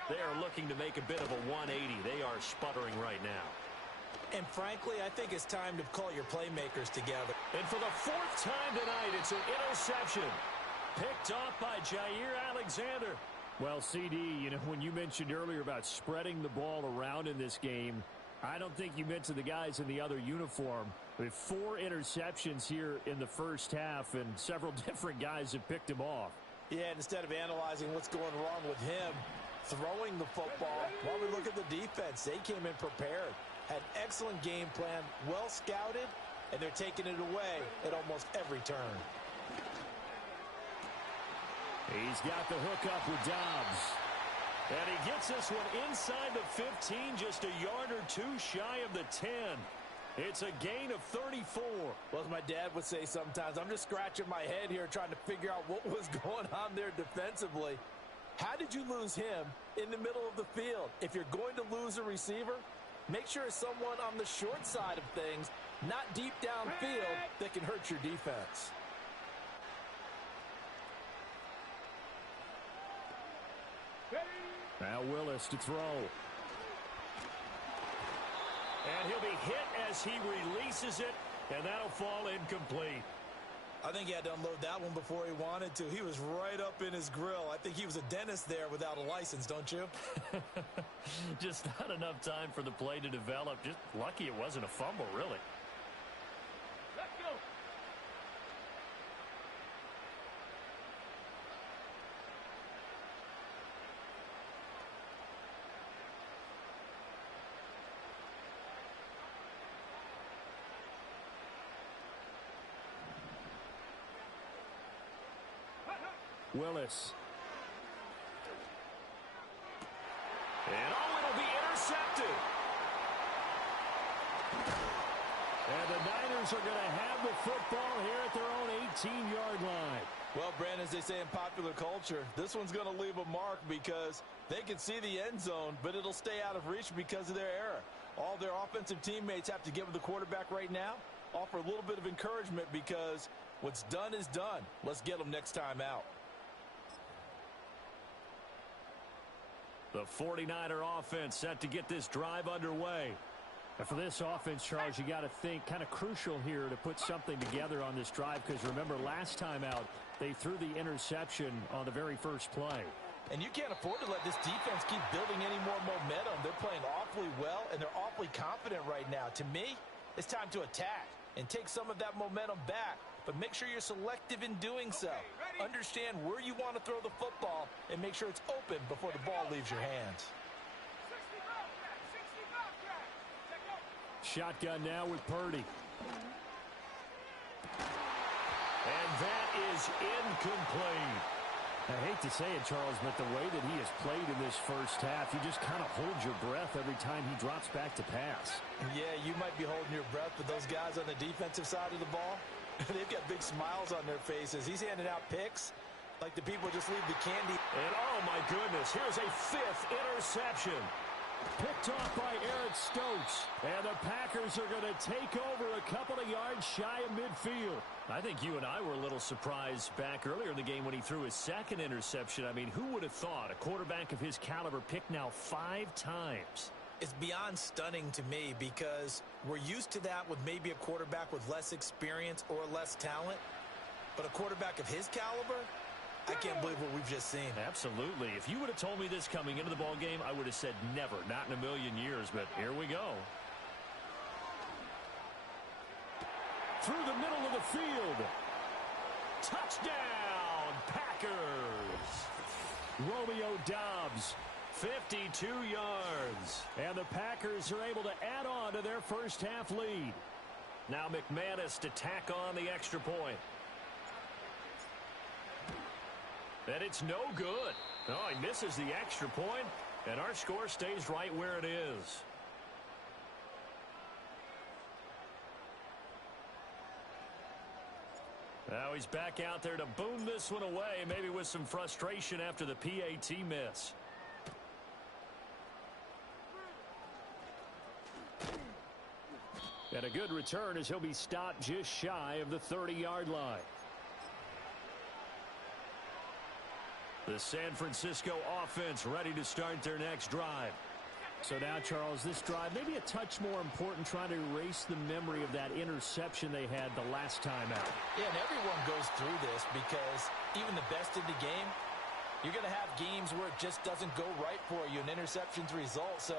They are looking to make a bit of a 180. They are sputtering right now. And frankly, I think it's time to call your playmakers together. And for the 4th time tonight, it's an interception. Picked off by Jair Alexander. Well, CD, you know, when you mentioned earlier about spreading the ball around in this game, I don't think you meant to the guys in the other uniform. With 4 interceptions here in the first half, and several different guys have picked him off. Yeah, and instead of analyzing what's going wrong with him throwing the football, while we look at the defense, they came in prepared, had excellent game plan, well scouted, and they're taking it away at almost every turn. He's got the hook up with Dobbs. And he gets this one inside the 15, just a yard or 2 shy of the 10. It's a gain of 34. Well, as my dad would say sometimes, I'm just scratching my head here trying to figure out what was going on there defensively. How did you lose him in the middle of the field? If you're going to lose a receiver, make sure it's someone on the short side of things, not deep downfield, that can hurt your defense. Now Willis to throw. And he'll be hit as he releases it, and that'll fall incomplete. I think he had to unload that one before he wanted to. He was right up in his grill. I think he was a dentist there without a license, don't you? Just not enough time for the play to develop. Just lucky it wasn't a fumble, really. Let's go. Willis. And it'll be intercepted. And the Niners are going to have the football here at their own 18-yard line. Well, Brandon, as they say in popular culture, this one's going to leave a mark because they can see the end zone, but it'll stay out of reach because of their error. All their offensive teammates have to give the quarterback right now, offer a little bit of encouragement because what's done is done. Let's get them next time out. The 49er offense set to get this drive underway. And for this offense, Charles, you got to think kind of crucial here to put something together on this drive because remember last time out they threw the interception on the very first play. And you can't afford to let this defense keep building any more momentum. They're playing awfully well and they're awfully confident right now. To me, it's time to attack and take some of that momentum back. But make sure you're selective in doing so. Understand where you want to throw the football and make sure it's open before the ball leaves your hands. Shotgun now with Purdy. And that is incomplete. I hate to say it, Charles, but the way that he has played in this first half, you just kind of hold your breath every time he drops back to pass. Yeah, you might be holding your breath, but those guys on the defensive side of the ball, they've got big smiles on their faces. He's handing out picks like the people just leave the candy. And oh my goodness, here's a 5th interception. Picked off by Eric Stokes. And the Packers are going to take over a couple of yards shy of midfield. I think you and I were a little surprised back earlier in the game when he threw his 2nd interception. I mean, who would have thought a quarterback of his caliber picked now 5 times? It's beyond stunning to me because we're used to that with maybe a quarterback with less experience or less talent. But a quarterback of his caliber, I can't believe what we've just seen. Absolutely. If you would have told me this coming into the ball game, I would have said never, not in a million years, but here we go. Through the middle of the field. Touchdown, Packers. Romeo Doubs, 52 yards. And the Packers are able to add on to their first half lead. Now McManus to tack on the extra point. And it's no good. Oh, he misses the extra point, and our score stays right where it is. Now he's back out there to boom this one away, maybe with some frustration after the PAT miss. And a good return as he'll be stopped just shy of the 30-yard line. The San Francisco offense ready to start their next drive. So now, Charles, this drive may be a touch more important, trying to erase the memory of that interception they had the last time out. Yeah, and everyone goes through this because even the best in the game, you're going to have games where it just doesn't go right for you, and interceptions result. So,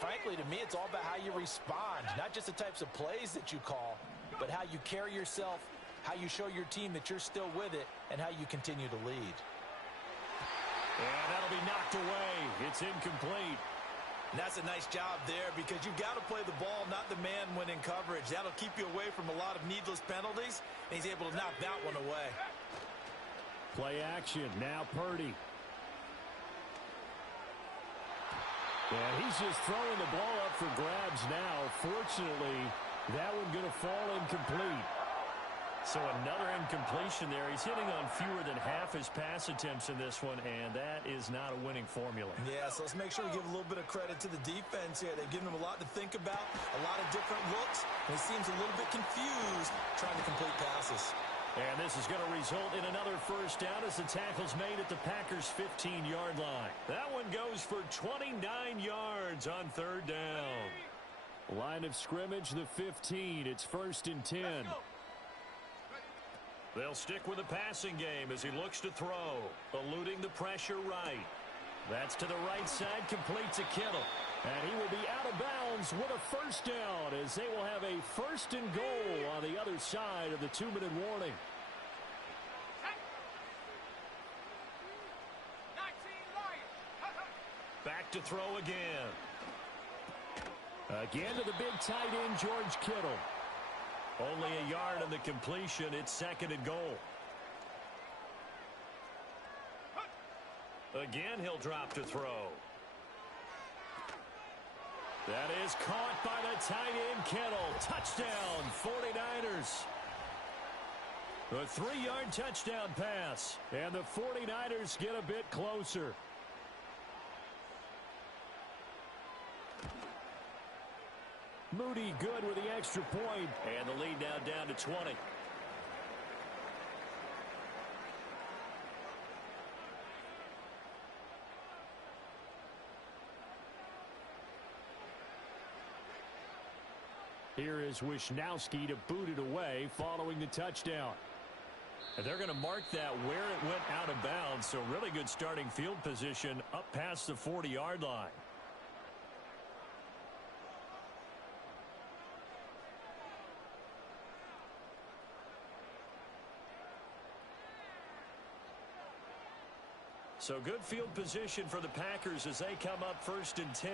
frankly, to me, it's all about how you respond, not just the types of plays that you call, but how you carry yourself, how you show your team that you're still with it, and how you continue to lead. And that'll be knocked away. It's incomplete. And that's a nice job there because you've got to play the ball, not the man when in coverage. That'll keep you away from a lot of needless penalties, and he's able to knock that one away. Play action. Now Purdy. Yeah, he's just throwing the ball up for grabs now. Fortunately, that one going to fall incomplete. So another incompletion there. He's hitting on fewer than half his pass attempts in this one, and that is not a winning formula. Yeah, so let's make sure we give a little bit of credit to the defense here. They've given him a lot to think about, a lot of different looks, and he seems a little bit confused trying to complete passes. And this is going to result in another first down as the tackle's made at the Packers' 15-yard line. That one goes for 29 yards on 3rd down. Line of scrimmage, the 15. It's 1st and 10. They'll stick with the passing game as he looks to throw, eluding the pressure right. That's to the right side, complete to Kittle. And he will be out of bounds with a first down as they will have a 1st and goal on the other side of the 2-minute warning. Back to throw again. Again to the big tight end, George Kittle. Only a yard on the completion. It's 2nd and goal. Again, he'll drop to throw. That is caught by the tight end, Kittle. Touchdown, 49ers. A 3-yard touchdown pass, and the 49ers get a bit closer. Moody good with the extra point, and the lead now down to 20. Here is Wisnowski to boot it away following the touchdown. And they're going to mark that where it went out of bounds, so really good starting field position up past the 40-yard line. So good field position for the Packers as they come up 1st and 10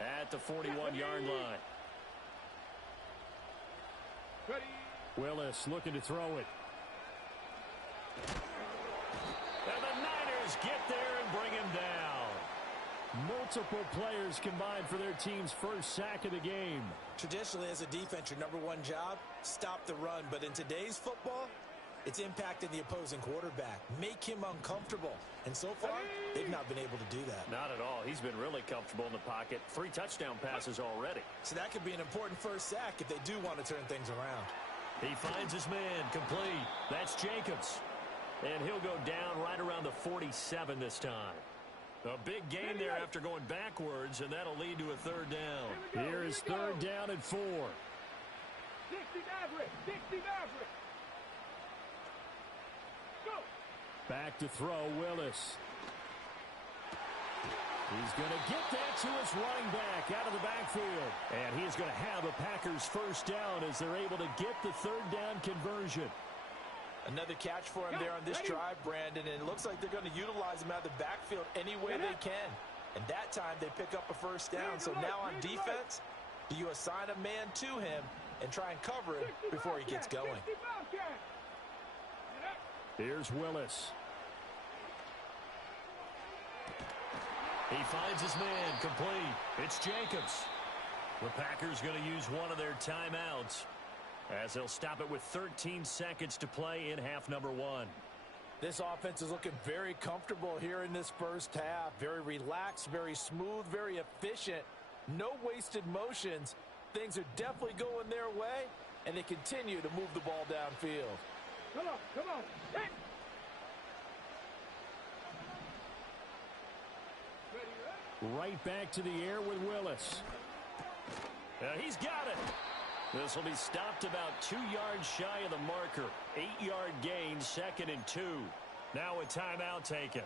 at the 41-yard line. Willis looking to throw it. And the Niners get there and bring him down. Multiple players combined for their team's first sack of the game. Traditionally, as a defense, your number one job, stop the run. But in today's football, it's impacting the opposing quarterback. Make him uncomfortable. And so far, they've not been able to do that. Not at all. He's been really comfortable in the pocket. 3 touchdown passes already. So that could be an important first sack if they do want to turn things around. He finds his man complete. That's Jacobs. And he'll go down right around the 47 this time. A big gain there after going backwards, and that'll lead to a 3rd down. Here is 3rd down and 4. 60 Maverick! 60 Maverick! Go! Back to throw, Willis. He's going to get that to his running back out of the backfield. And he's going to have a Packers 1st down as they're able to get the 3rd down conversion. Another catch for him there on this drive, Brandon, and it looks like they're going to utilize him out of the backfield any way they can. And that time they pick up a 1st down. So now on defense, do you assign a man to him and try and cover him before he gets going? Here's Willis. He finds his man complete. It's Jacobs. The Packers going to use one of their timeouts as they'll stop it with 13 seconds to play in half number 1. This offense is looking very comfortable here in this first half. Very relaxed, very smooth, very efficient. No wasted motions. Things are definitely going their way, and they continue to move the ball downfield. Come on, come on. Hey. Right back to the air with Willis. He's got it. This will be stopped about 2 yards shy of the marker. 8-yard gain, 2nd and 2. Now a timeout taken.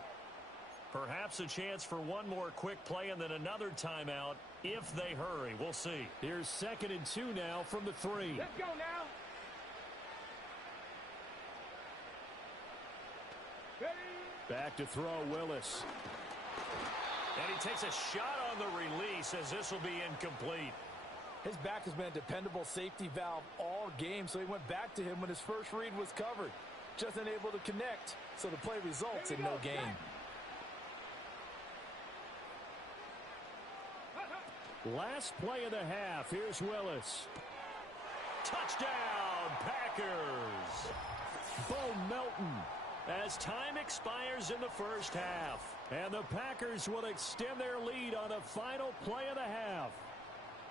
Perhaps a chance for one more quick play and then another timeout if they hurry. We'll see. Here's 2nd and 2 now from the 3. Let's go now. Ready. Back to throw, Willis. And he takes a shot on the release as this will be incomplete. His back has been a dependable safety valve all game, so he went back to him when his first read was covered. Just unable to connect, so the play results in no gain. Last play of the half. Here's Willis. Touchdown, Packers! Bo Melton. As time expires in the first half. And the Packers will extend their lead on the final play of the half.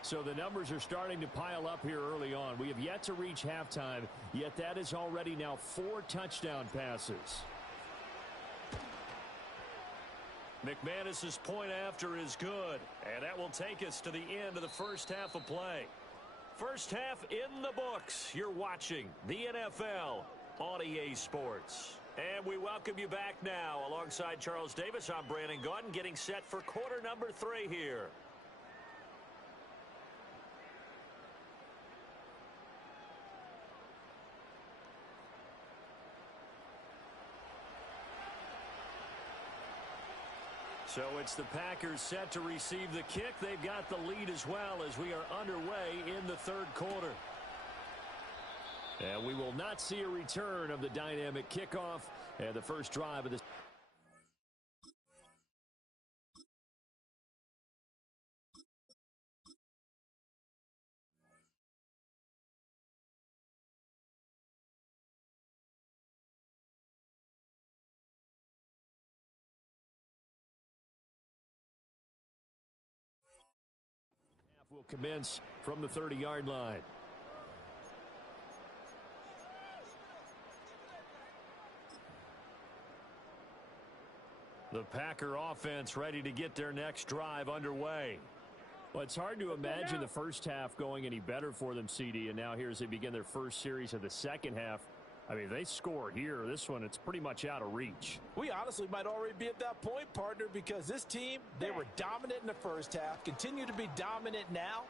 So the numbers are starting to pile up here early on. We have yet to reach halftime, yet that is already now 4 touchdown passes. McManus's point after is good, and that will take us to the end of the first half of play. First half in the books. You're watching the NFL on EA Sports. And we welcome you back now. Alongside Charles Davis, I'm Brandon Gaudin, getting set for quarter number 3 here. So it's the Packers set to receive the kick. They've got the lead as well as we are underway in the 3rd quarter. And we will not see a return of the dynamic kickoff and the first drive of this. Will commence from the 30-yard line. The Packer offense ready to get their next drive underway. Well, it's hard to imagine the first half going any better for them, CD, and now here as they begin their first series of the second half. I mean, they score here. This one, it's pretty much out of reach. We honestly might already be at that point, partner, because this team, they were dominant in the first half, continue to be dominant now,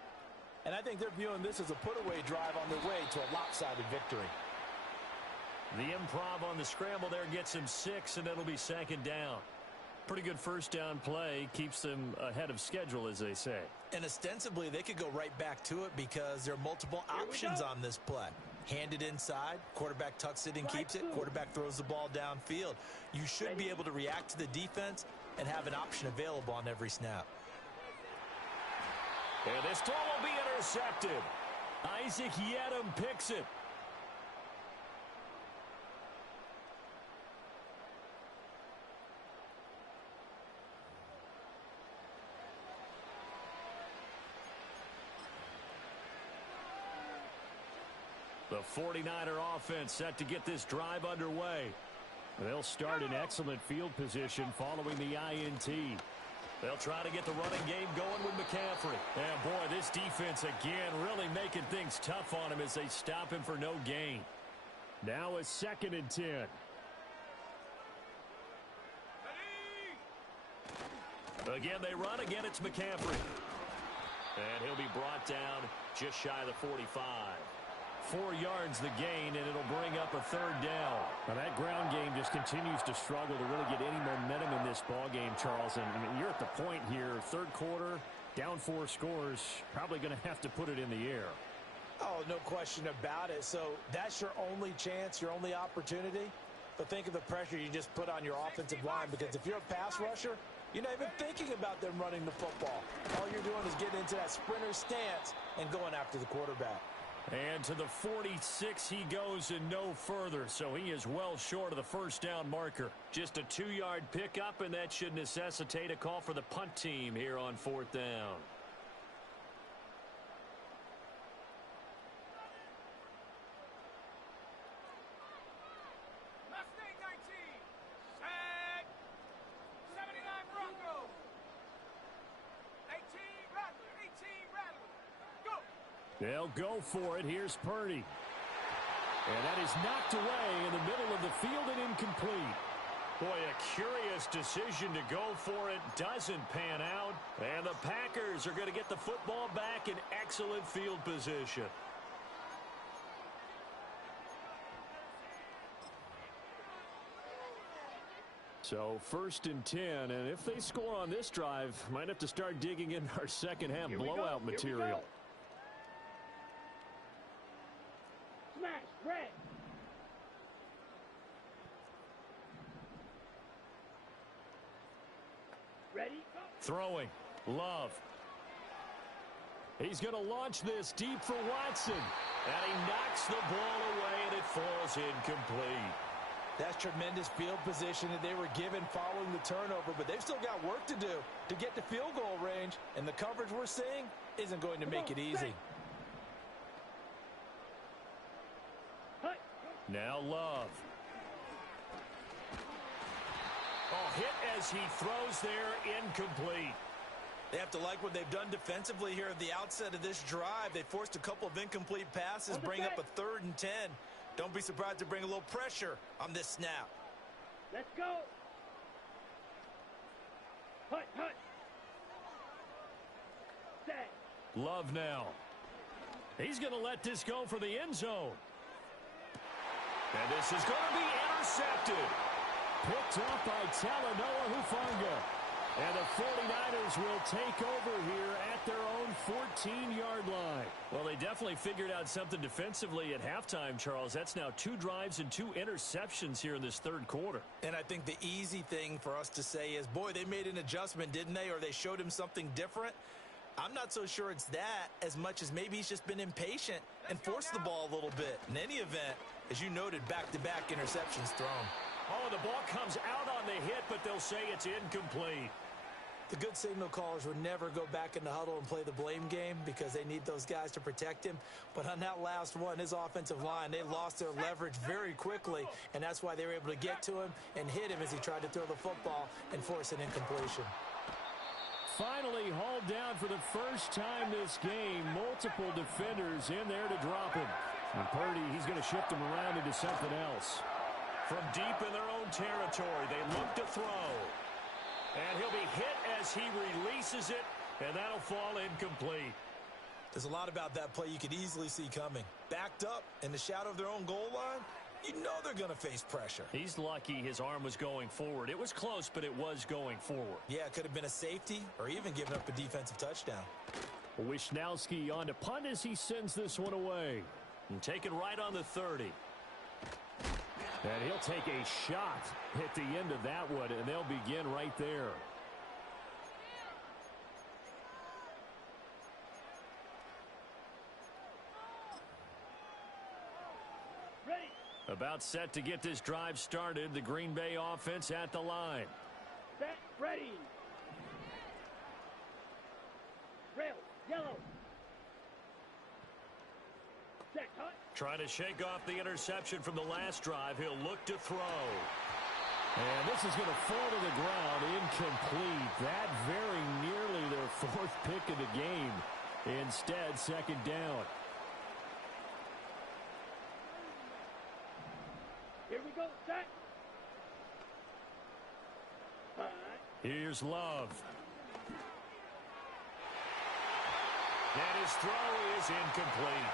and I think they're viewing this as a put-away drive on their way to a lopsided victory. The improv on the scramble there gets them 6, and it'll be second down. Pretty good first down play. Keeps them ahead of schedule, as they say. And ostensibly, they could go right back to it because there are multiple options on this play. Hand it inside, quarterback tucks it and keeps it, quarterback throws the ball downfield. You should be able to react to the defense and have an option available on every snap. And this throw will be intercepted. Isaac Yedem picks it. The 49er offense set to get this drive underway. They'll start in excellent field position following the INT. They'll try to get the running game going with McCaffrey. And boy, this defense again really making things tough on him as they stop him for no gain. Now a 2nd and 10. Again, they run. Again, it's McCaffrey. And he'll be brought down just shy of the 45. 4 yards the gain, and it'll bring up a 3rd down. Now that ground game just continues to struggle to really get any momentum in this ball game, Charles. And you're at the point here, 3rd quarter, down 4 scores, probably going to have to put it in the air. Oh, no question about it. So that's your only chance, your only opportunity. But think of the pressure you just put on your offensive line, because if you're a pass rusher, you're not even thinking about them running the football. All you're doing is getting into that sprinter stance and going after the quarterback. And to the 46 he goes and no further, so he is well short of the first down marker. Just a 2-yard pickup, and that should necessitate a call for the punt team here on 4th down. Mustang 19, set, 79 Broncos, 18 Rattler, 18 Rattler, go! They'll go for it. Here's Purdy. And that is knocked away in the middle of the field and incomplete. Boy, a curious decision to go for it. Doesn't pan out. And the Packers are going to get the football back in excellent field position. So 1st and 10, and if they score on this drive, might have to start digging in our second half blowout material. Red. Ready? Throwing. Love. He's going to launch this deep for Watson. And he knocks the ball away, and it falls incomplete. That's tremendous field position that they were given following the turnover, but they've still got work to do to get to field goal range, and the coverage we're seeing isn't going to make it easy. Now Love. Oh, hit as he throws there, incomplete. They have to like what they've done defensively here at the outset of this drive. They forced a couple of incomplete passes, bring up a 3rd and 10. Don't be surprised to bring a little pressure on this snap. Let's go. Hut, hut. Set. Love now. He's going to let this go for the end zone. And this is going to be intercepted. Picked up by Talanoa Hufanga. And the 49ers will take over here at their own 14-yard line. Well, they definitely figured out something defensively at halftime, Charles. That's now 2 drives and 2 interceptions here in this 3rd quarter. And I think the easy thing for us to say is, boy, they made an adjustment, didn't they? Or they showed him something different. I'm not so sure it's that as much as maybe he's just been impatient and forced the ball a little bit. In any event, as you noted, back-to-back interceptions thrown. Oh, the ball comes out on the hit, but they'll say it's incomplete. The good signal callers would never go back in the huddle and play the blame game because they need those guys to protect him. But on that last one, his offensive line, they lost their leverage very quickly, and that's why they were able to get to him and hit him as he tried to throw the football and force an incompletion. Finally hauled down for the first time this game. Multiple defenders in there to drop him. And Purdy, he's going to shift him around into something else. From deep in their own territory, they look to throw. And he'll be hit as he releases it, and that'll fall incomplete. There's a lot about that play you could easily see coming. Backed up in the shadow of their own goal line, you know they're going to face pressure. He's lucky his arm was going forward. It was close, but it was going forward. Yeah, it could have been a safety or even given up a defensive touchdown. Wisnowski on to punt as he sends this one away. And taken right on the 30. And he'll take a shot at the end of that one, and they'll begin right there. Ready. About set to get this drive started. The Green Bay offense at the line. Set. Ready. Rail. Yellow. Set. Hut. Trying to shake off the interception from the last drive. He'll look to throw. And this is going to fall to the ground, incomplete. That very nearly their fourth pick of the game. Instead, second down. Here we go. Set. Here's Love. And his throw is incomplete.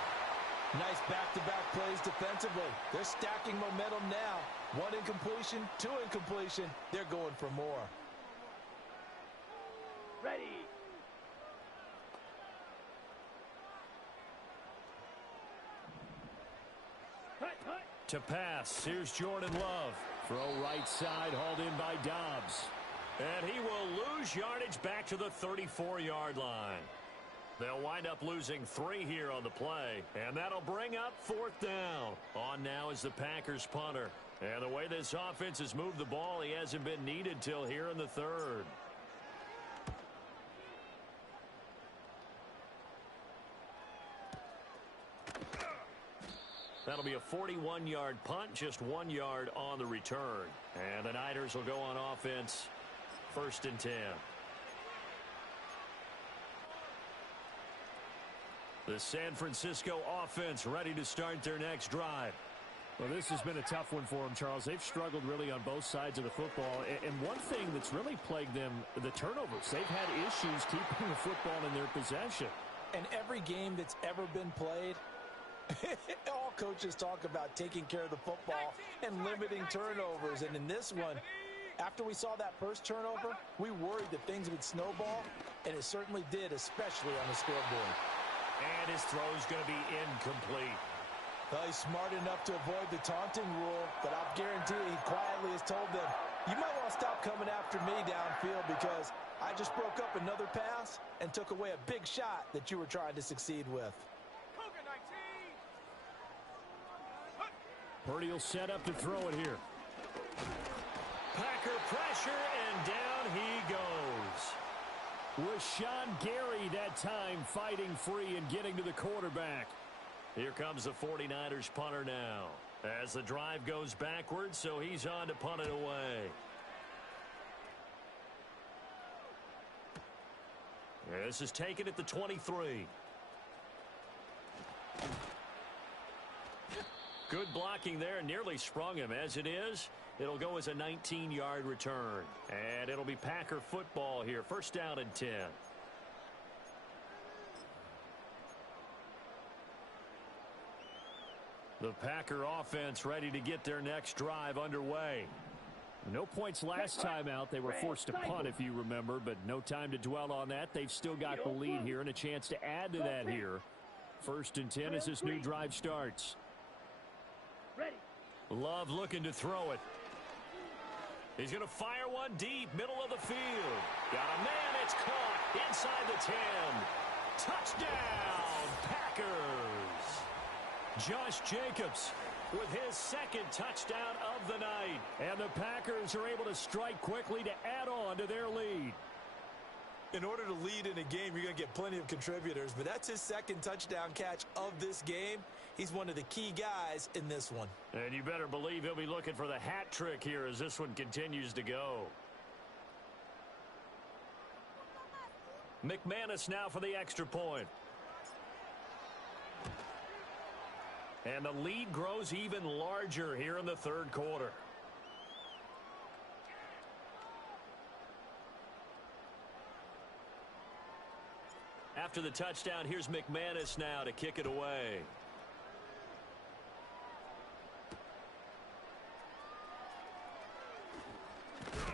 Nice back-to-back plays defensively. They're stacking momentum now. One incompletion, two incompletion. They're going for more. Ready. Hut, hut. To pass, here's Jordan Love. Throw right side, hauled in by Dobbs. And he will lose yardage back to the 34-yard line. They'll wind up losing 3 here on the play, and that'll bring up fourth down. On now is the Packers punter. And the way this offense has moved the ball, he hasn't been needed till here in the third. That'll be a 41-yard punt, just 1 yard on the return. And the Niners will go on offense, 1st and 10. The San Francisco offense ready to start their next drive. Well, this has been a tough one for them, Charles. They've struggled really on both sides of the football. And one thing that's really plagued them, the turnovers. They've had issues keeping the football in their possession. And every game that's ever been played, all coaches talk about taking care of the football and limiting turnovers. And in this one, after we saw that first turnover, we worried that things would snowball, and it certainly did, especially on the scoreboard. And his throw's going to be incomplete. Well, he's smart enough to avoid the taunting rule, but I guarantee he quietly has told them, you might want to stop coming after me downfield because I just broke up another pass and took away a big shot that you were trying to succeed with. Purdy will set up to throw it here. Packer pressure, and down he goes. Was Sean Gary that time fighting free and getting to the quarterback. Here comes the 49ers punter now. As the drive goes backwards, so he's on to punt it away. This is taken at the 23. Good blocking there, nearly sprung him. As it is, it'll go as a 19-yard return. And it'll be Packer football here. 1st down and 10. The Packer offense ready to get their next drive underway. No points last time out. They were forced to punt, if you remember, but no time to dwell on that. They've still got the lead here and a chance to add to that here. 1st and 10 as this new drive starts. Ready. Love looking to throw it. He's going to fire one deep, middle of the field. Got a man, it's caught inside the 10. Touchdown, Packers. Josh Jacobs with his 2nd touchdown of the night. And the Packers are able to strike quickly to add on to their lead. In order to lead in a game, you're going to get plenty of contributors, but that's his second touchdown catch of this game. He's one of the key guys in this one. And you better believe he'll be looking for the hat trick here as this one continues to go. McManus now for the extra point. And the lead grows even larger here in the third quarter. After the touchdown, here's McManus now to kick it away.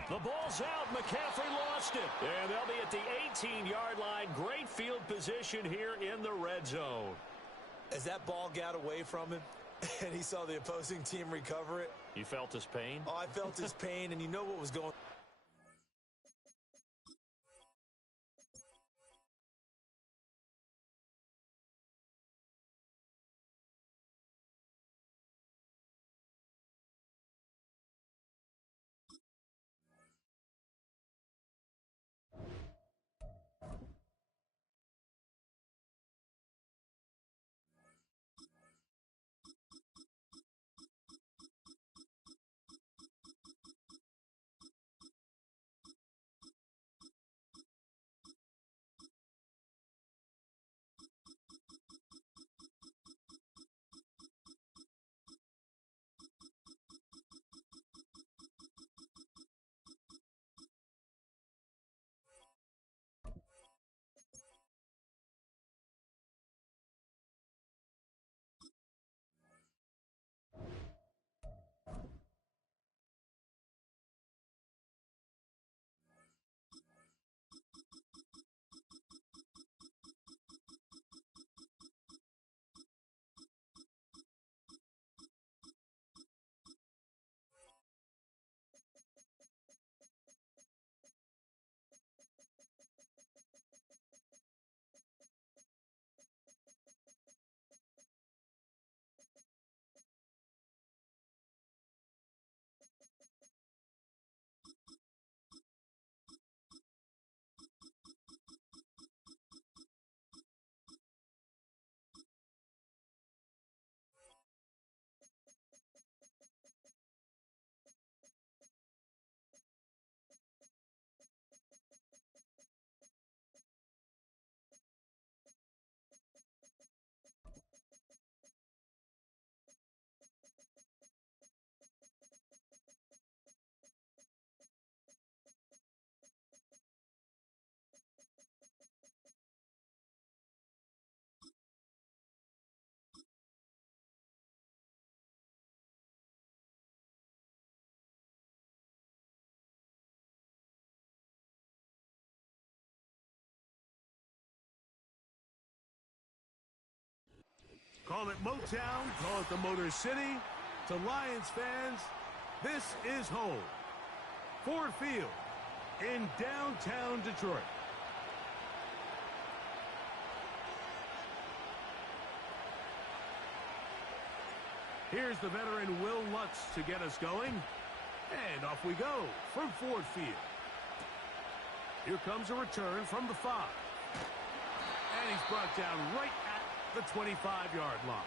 The ball's out. McCaffrey lost it. And they'll be at the 18-yard line. Great field position here in the red zone. As that ball got away from him and he saw the opposing team recover it. You felt his pain? Oh, I felt his pain, and you know what was going on. Call it Motown, call it the Motor City. To Lions fans, this is home. Ford Field in downtown Detroit. Here's the veteran Will Lutz to get us going. And off we go from Ford Field. Here comes a return from the 5. And he's brought down right at the 25-yard line.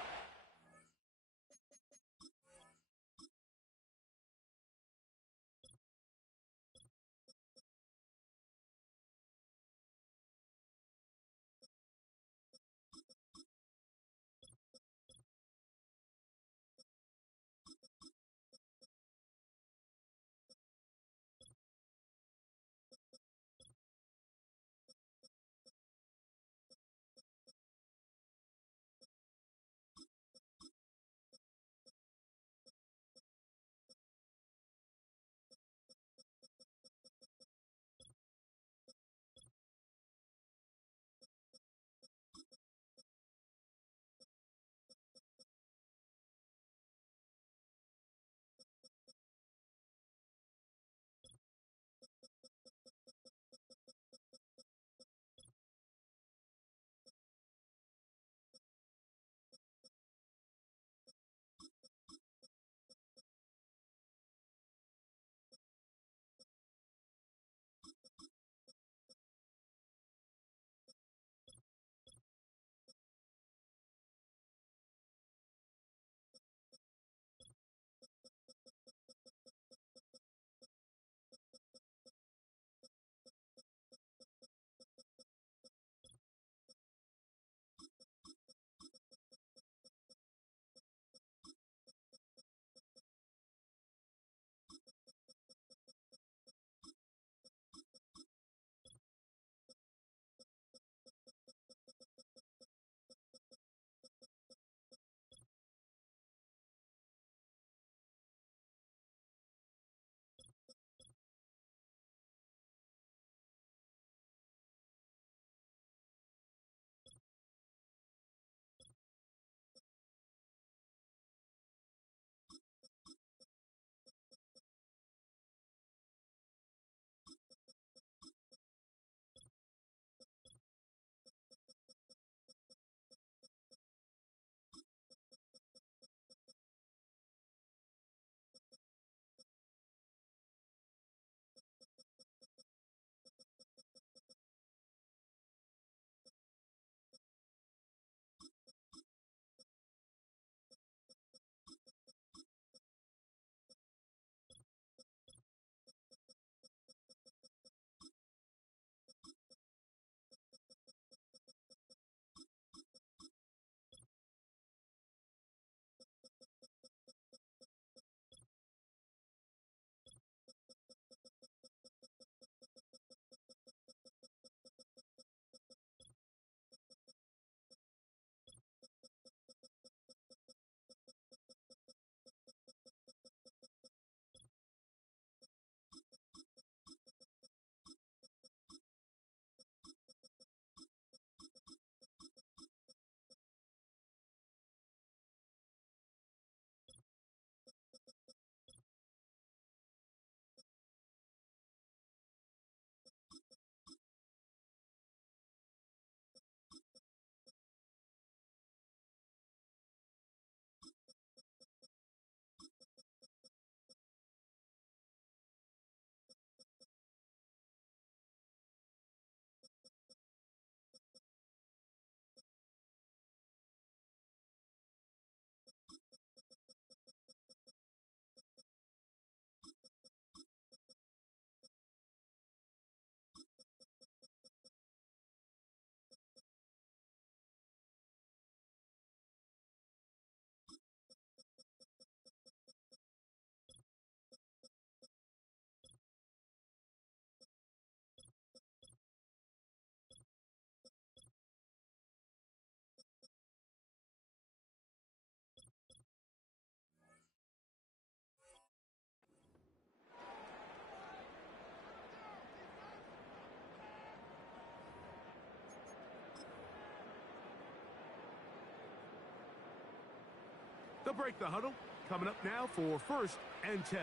They'll break the huddle. Coming up now for 1st and 10.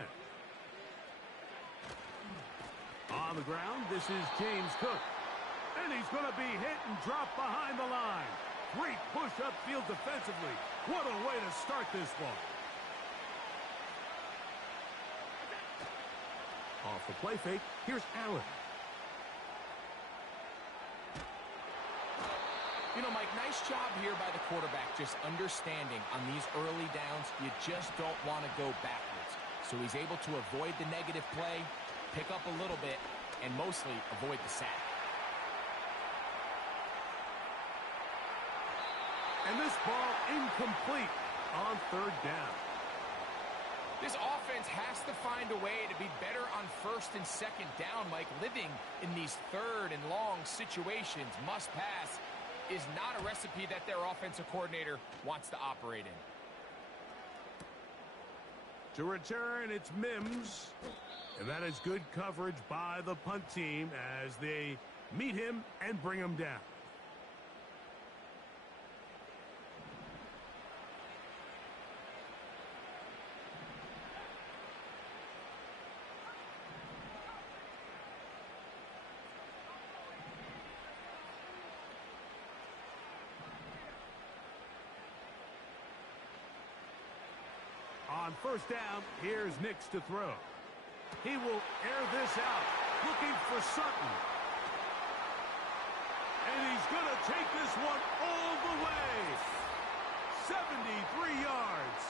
On the ground, this is James Cook. And he's going to be hit and dropped behind the line. Great push upfield defensively. What a way to start this one. Off the play fake, here's Allen. You know, Mike, nice job here by the quarterback, just understanding on these early downs, you just don't want to go backwards. So he's able to avoid the negative play, pick up a little bit, and mostly avoid the sack. And this ball incomplete on 3rd down. This offense has to find a way to be better on 1st and 2nd down, Mike. Living in these 3rd and long situations, must pass, is not a recipe that their offensive coordinator wants to operate in. To return, it's Mims. And that is good coverage by the punt team as they meet him and bring him down. On 1st down, here's Nix to throw. He will air this out, looking for Sutton. And he's going to take this one all the way. 73 yards.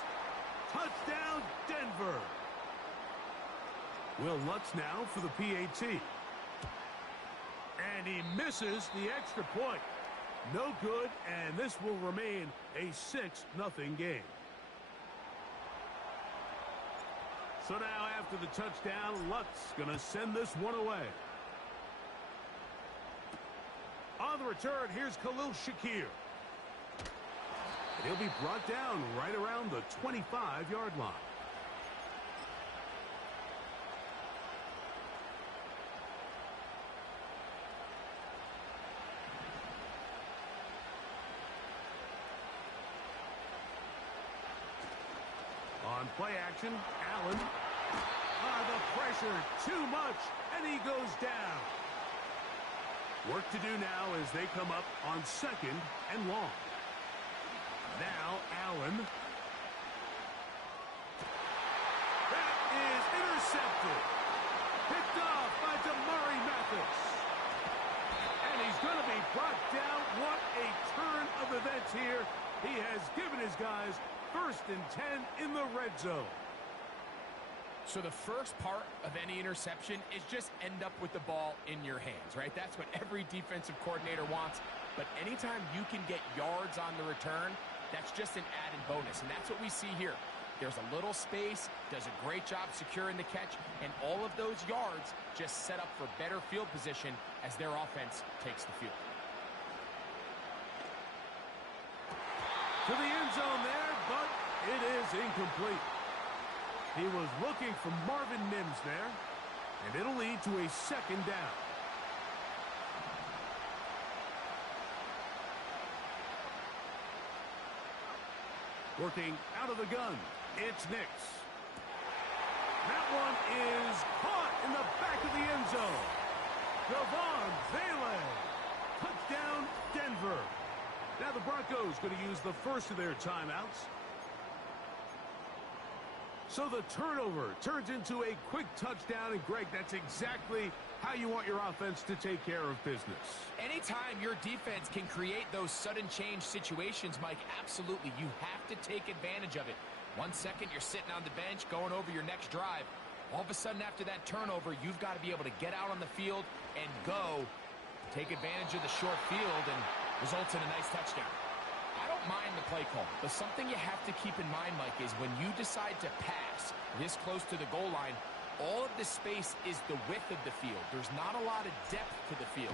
Touchdown, Denver. Will Lutz now for the PAT. And he misses the extra point. No good, and this will remain a 6-0 game. So now after the touchdown, Lutz going to send this one away. On the return, here's Khalil Shakir. And he'll be brought down right around the 25-yard line. On play action, Allen. The pressure, too much, and he goes down. Work to do now as they come up on 2nd and long. Now, Allen. That is intercepted. Picked off by Damari Mathis. And he's going to be brought down. What a turn of events here. He has given his guys 1st and 10 in the red zone. So the first part of any interception is just end up with the ball in your hands, right? That's what every defensive coordinator wants. But anytime you can get yards on the return, that's just an added bonus. And that's what we see here. There's a little space, does a great job securing the catch, and all of those yards just set up for better field position as their offense takes the field. To the end zone there, but it is incomplete. He was looking for Marvin Mims there, and it'll lead to a 2nd down. Working out of the gun, it's Nix. That one is caught in the back of the end zone. Javon Vele. Touchdown, Denver. Now the Broncos going to use the first of their timeouts. So the turnover turns into a quick touchdown, and Greg, that's exactly how you want your offense to take care of business. Anytime your defense can create those sudden change situations, Mike, absolutely, you have to take advantage of it. 1 second, you're sitting on the bench going over your next drive. All of a sudden, after that turnover, you've got to be able to get out on the field and go, take advantage of the short field, and results in a nice touchdown. I don't mind the play call, but something you have to keep in mind, Mike, is when you decide to pass this close to the goal line, all of the space is the width of the field. There's not a lot of depth to the field.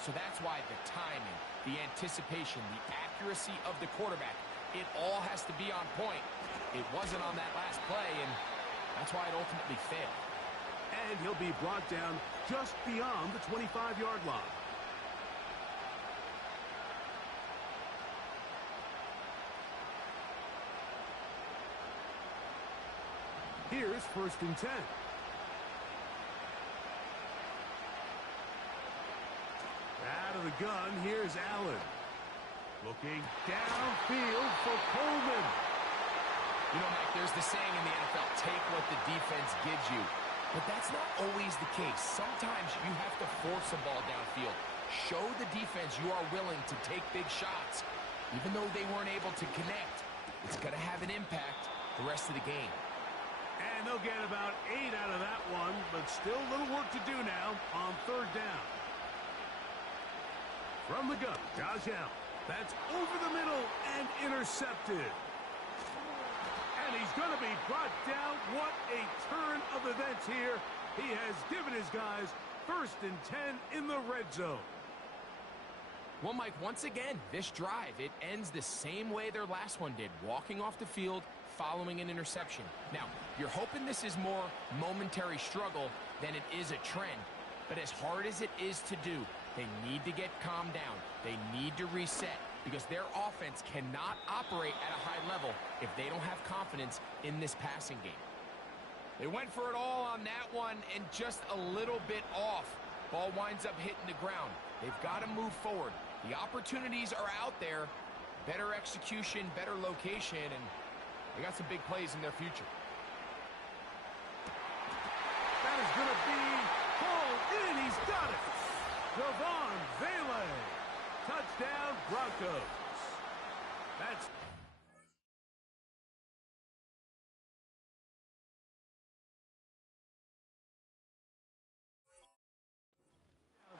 So that's why the timing, the anticipation, the accuracy of the quarterback, it all has to be on point. It wasn't on that last play, and that's why it ultimately failed. And he'll be brought down just beyond the 25-yard line. Here's 1st and 10. Out of the gun, here's Allen. Looking downfield for Coleman. You know, Mike, there's the saying in the NFL, take what the defense gives you. But that's not always the case. Sometimes you have to force a ball downfield. Show the defense you are willing to take big shots. Even though they weren't able to connect, it's going to have an impact the rest of the game. And they'll get about 8 out of that one, but still a little work to do now on 3rd down. From the gun, Josh Allen. That's over the middle and intercepted. And he's going to be brought down. What a turn of events here. He has given his guys 1st and 10 in the red zone. Well, Mike, once again, this drive, it ends the same way their last one did, walking off the field, following an interception. Now, you're hoping this is more momentary struggle than it is a trend, but as hard as it is to do, they need to get calmed down. They need to reset because their offense cannot operate at a high level if they don't have confidence in this passing game. They went for it all on that one and just a little bit off. Ball winds up hitting the ground. They've got to move forward. The opportunities are out there. Better execution, better location, and they got some big plays in their future. That is going to be hauled in. He's got it. Ravon Vele. Touchdown, Broncos. That's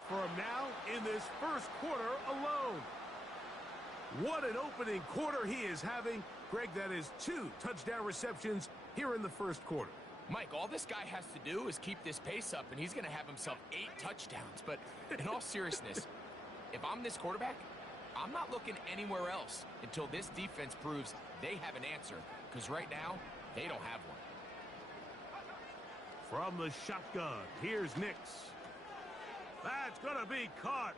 for him now in this 1st quarter alone. What an opening quarter he is having. Greg, that is 2 touchdown receptions here in the 1st quarter. Mike, all this guy has to do is keep this pace up, and he's going to have himself 8 touchdowns. But in all seriousness, if I'm this quarterback, I'm not looking anywhere else until this defense proves they have an answer, because right now, they don't have one. From the shotgun, here's Nix. That's going to be caught.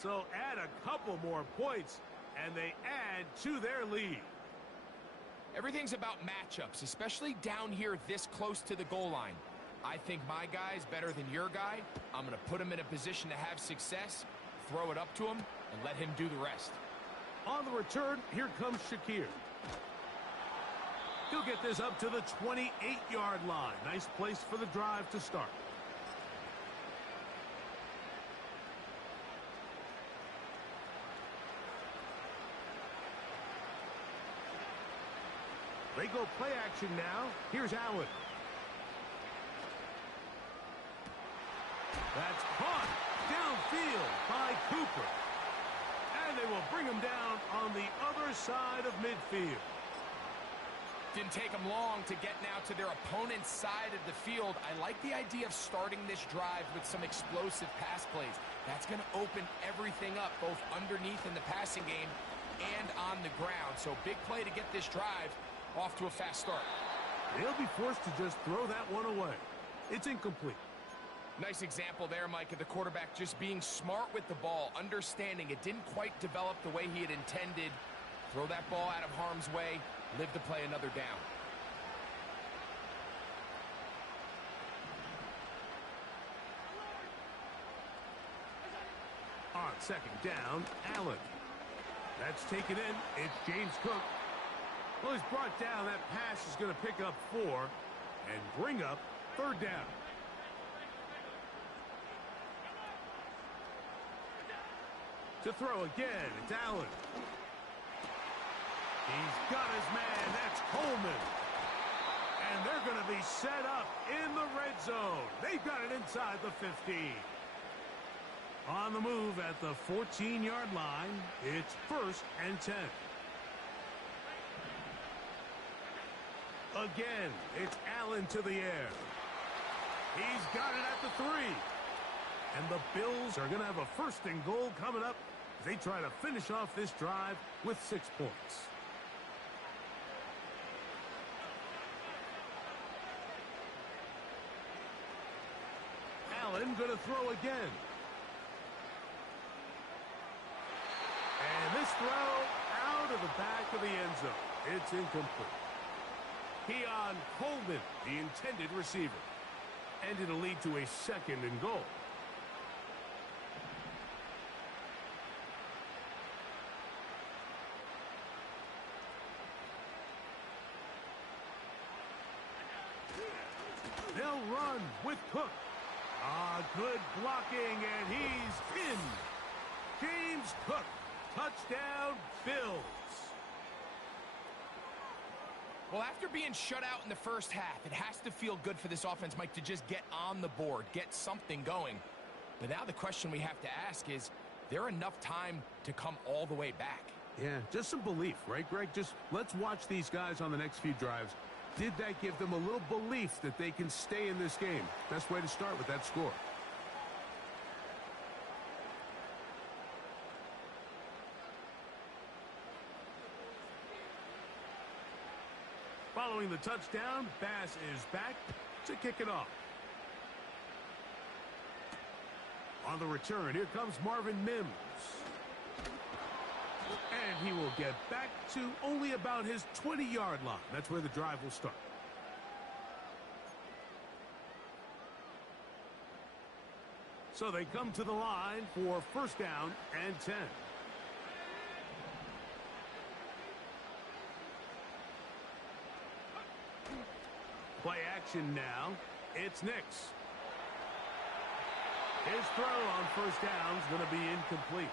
So add a couple more points, and they add to their lead. Everything's about matchups, especially down here this close to the goal line. I think my guy's better than your guy. I'm going to put him in a position to have success, throw it up to him, and let him do the rest. On the return, here comes Shakir. He'll get this up to the 28-yard line. Nice place for the drive to start. They go play action now. Here's Allen. That's caught downfield by Cooper. And they will bring him down on the other side of midfield. Didn't take them long to get now to their opponent's side of the field. I like the idea of starting this drive with some explosive pass plays. That's going to open everything up, both underneath in the passing game and on the ground. So big play to get this drive off to a fast start. They'll be forced to just throw that one away. It's incomplete. Nice example there, Mike, of the quarterback just being smart with the ball, understanding it didn't quite develop the way he had intended. Throw that ball out of harm's way, live to play another down. On 2nd down, Allen. That's taken in. It's James Cook. Well, he's brought down. That pass is going to pick up 4 and bring up 3rd down. To throw again, it's Allen. He's got his man. That's Coleman. And they're going to be set up in the red zone. They've got it inside the 15. On the move at the 14-yard line, it's 1st and 10. Again, it's Allen to the air. He's got it at the 3. And the Bills are going to have a 1st and goal coming up as they try to finish off this drive with 6 points. Allen going to throw again. And this throw out of the back of the end zone. It's incomplete. Keon Coleman, the intended receiver. And it'll lead to a 2nd and goal. They'll run with Cook. Good blocking, and he's pinned. James Cook, touchdown, Bills. Well, after being shut out in the first half, it has to feel good for this offense, Mike, to just get on the board, get something going. But now the question we have to ask is there enough time to come all the way back? Yeah, just some belief, right, Greg? Just let's watch these guys on the next few drives. Did that give them a little belief that they can stay in this game? Best way to start with that score. Following the touchdown, Bass is back to kick it off. On the return, here comes Marvin Mims. And he will get back to only about his 20-yard line. That's where the drive will start. So they come to the line for 1st down and 10. Play action now. It's Nix. His throw on 1st down is going to be incomplete.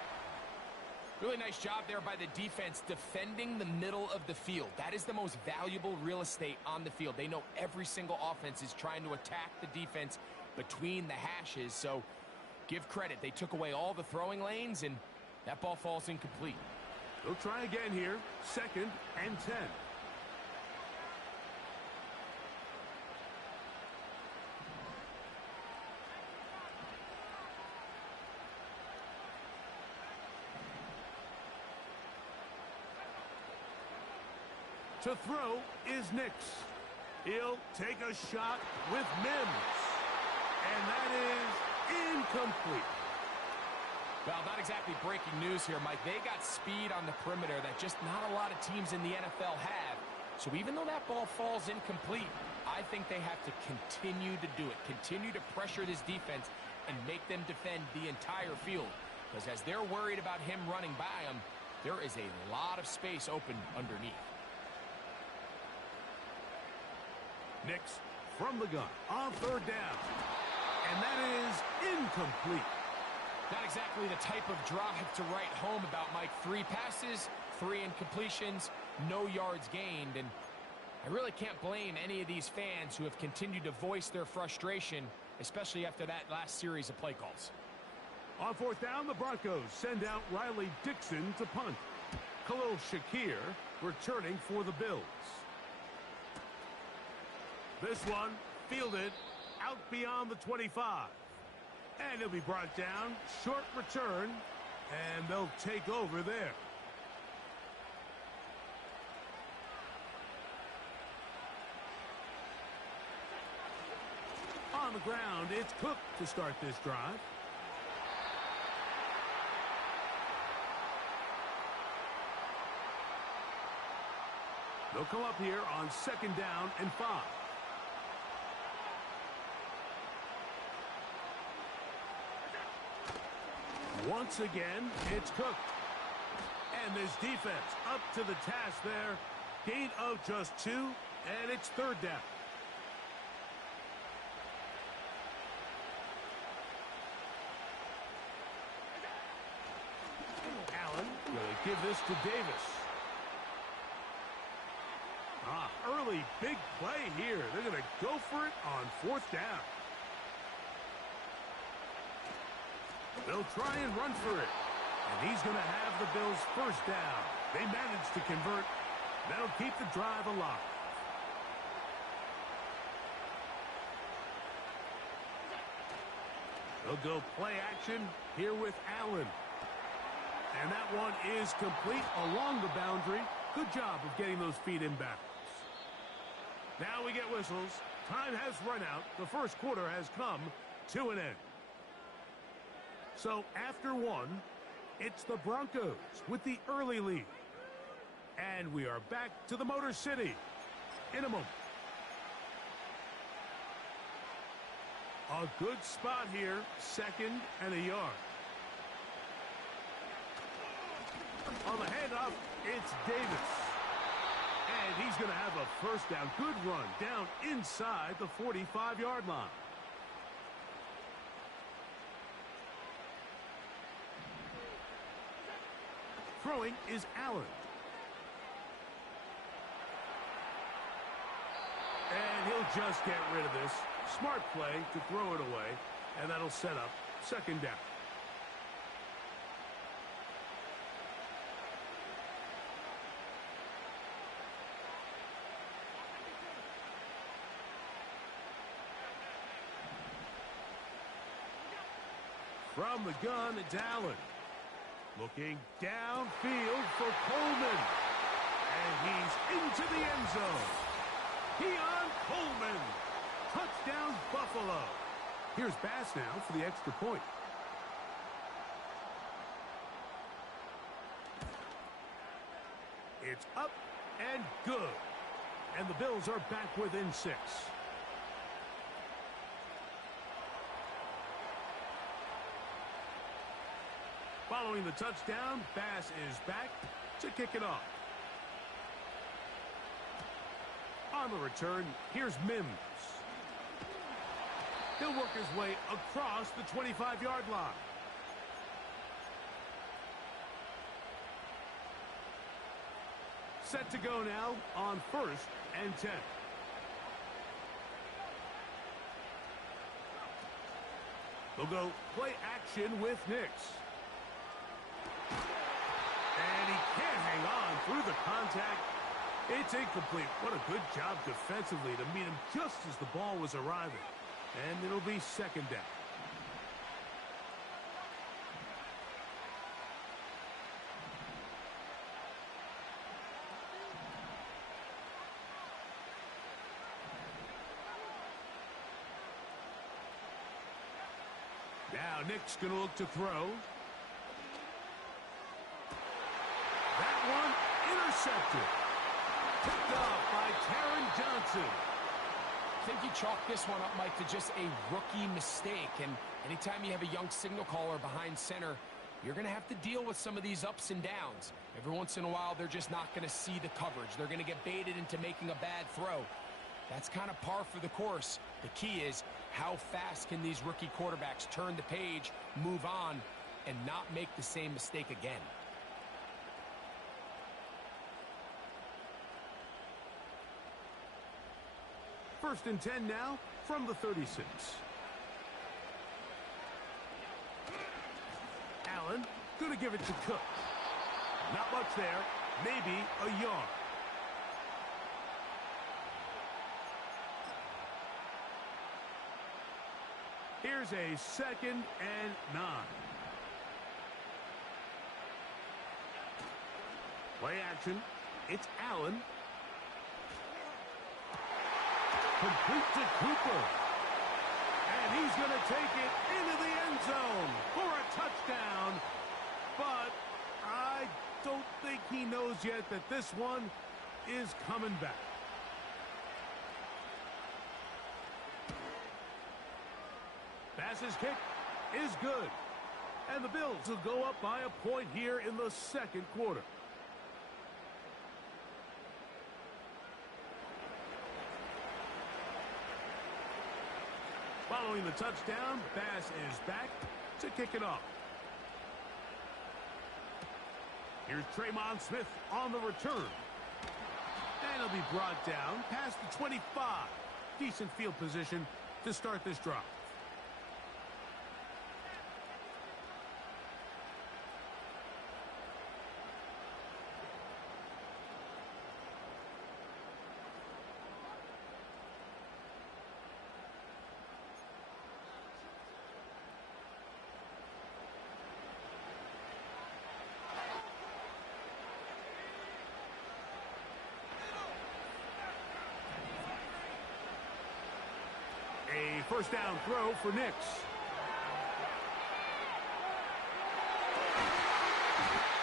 Really nice job there by the defense defending the middle of the field. That is the most valuable real estate on the field. They know every single offense is trying to attack the defense between the hashes. So give credit. They took away all the throwing lanes, and that ball falls incomplete. They'll try again here. 2nd and 10. To throw is Nix. He'll take a shot with Mims. And that is incomplete. Well, not exactly breaking news here, Mike. They got speed on the perimeter that just not a lot of teams in the NFL have. So even though that ball falls incomplete, I think they have to continue to do it. Continue to pressure this defense and make them defend the entire field. Because as they're worried about him running by them, there is a lot of space open underneath. Nix from the gun on 3rd down. And that is incomplete. Not exactly the type of drive to write home about, Mike. 3 passes, 3 incompletions, no yards gained. And I really can't blame any of these fans who have continued to voice their frustration, especially after that last series of play calls. On 4th down, the Broncos send out Riley Dixon to punt. Khalil Shakir returning for the Bills. This one fielded out beyond the 25. And he'll be brought down. Short return. And they'll take over there. On the ground, it's Cook to start this drive. They'll come up here on 2nd down and 5. Once again, it's Cook. And this defense up to the task there. Gain of just 2, and it's 3rd down. Allen will give this to Davis. Early big play here. They're going to go for it on 4th down. They'll try and run for it. And he's going to have the Bills' 1st down. They managed to convert. That'll keep the drive alive. They'll go play action here with Allen. And that one is complete along the boundary. Good job of getting those feet in backwards. Now we get whistles. Time has run out. The 1st quarter has come to an end. So after 1, it's the Broncos with the early lead. And we are back to the Motor City in a moment. A good spot here, 2nd and a yard. On the handoff, it's Davis. And he's going to have a first down. Good run down inside the 45-yard line. Throwing is Allen. And he'll just get rid of this. Smart play to throw it away, and that'll set up 2nd down. From the gun, it's Allen. Looking downfield for Coleman. And he's into the end zone. Keon Coleman. Touchdown, Buffalo. Here's Bass now for the extra point. It's up and good. And the Bills are back within 6. Following the touchdown, Bass is back to kick it off. On the return, here's Mims. He'll work his way across the 25-yard line. Set to go now on 1st and 10. They'll go play action with Nix. And he can't hang on through the contact. It's incomplete. What a good job defensively to meet him just as the ball was arriving. And it'll be 2nd down. Now Nick's going to look to throw. That one intercepted. Picked off by Taron Johnson. I think you chalk this one up, Mike, to just a rookie mistake. And anytime you have a young signal caller behind center, you're going to have to deal with some of these ups and downs. Every once in a while, they're just not going to see the coverage. They're going to get baited into making a bad throw. That's kind of par for the course. The key is how fast can these rookie quarterbacks turn the page, move on, and not make the same mistake again. First and 10 now from the 36. Allen going to give it to Cook. Not much there. Maybe a yard. Here's a 2nd and 9. Play action. It's Allen. Complete to Cooper. And he's going to take it into the end zone for a touchdown. But I don't think he knows yet that this one is coming back. Bass's kick is good. And the Bills will go up by a point here in the 2nd quarter. Following the touchdown, Bass is back to kick it off. Here's Tremon Smith on the return. And he'll be brought down past the 25. Decent field position to start this drive. A first down throw for Nix.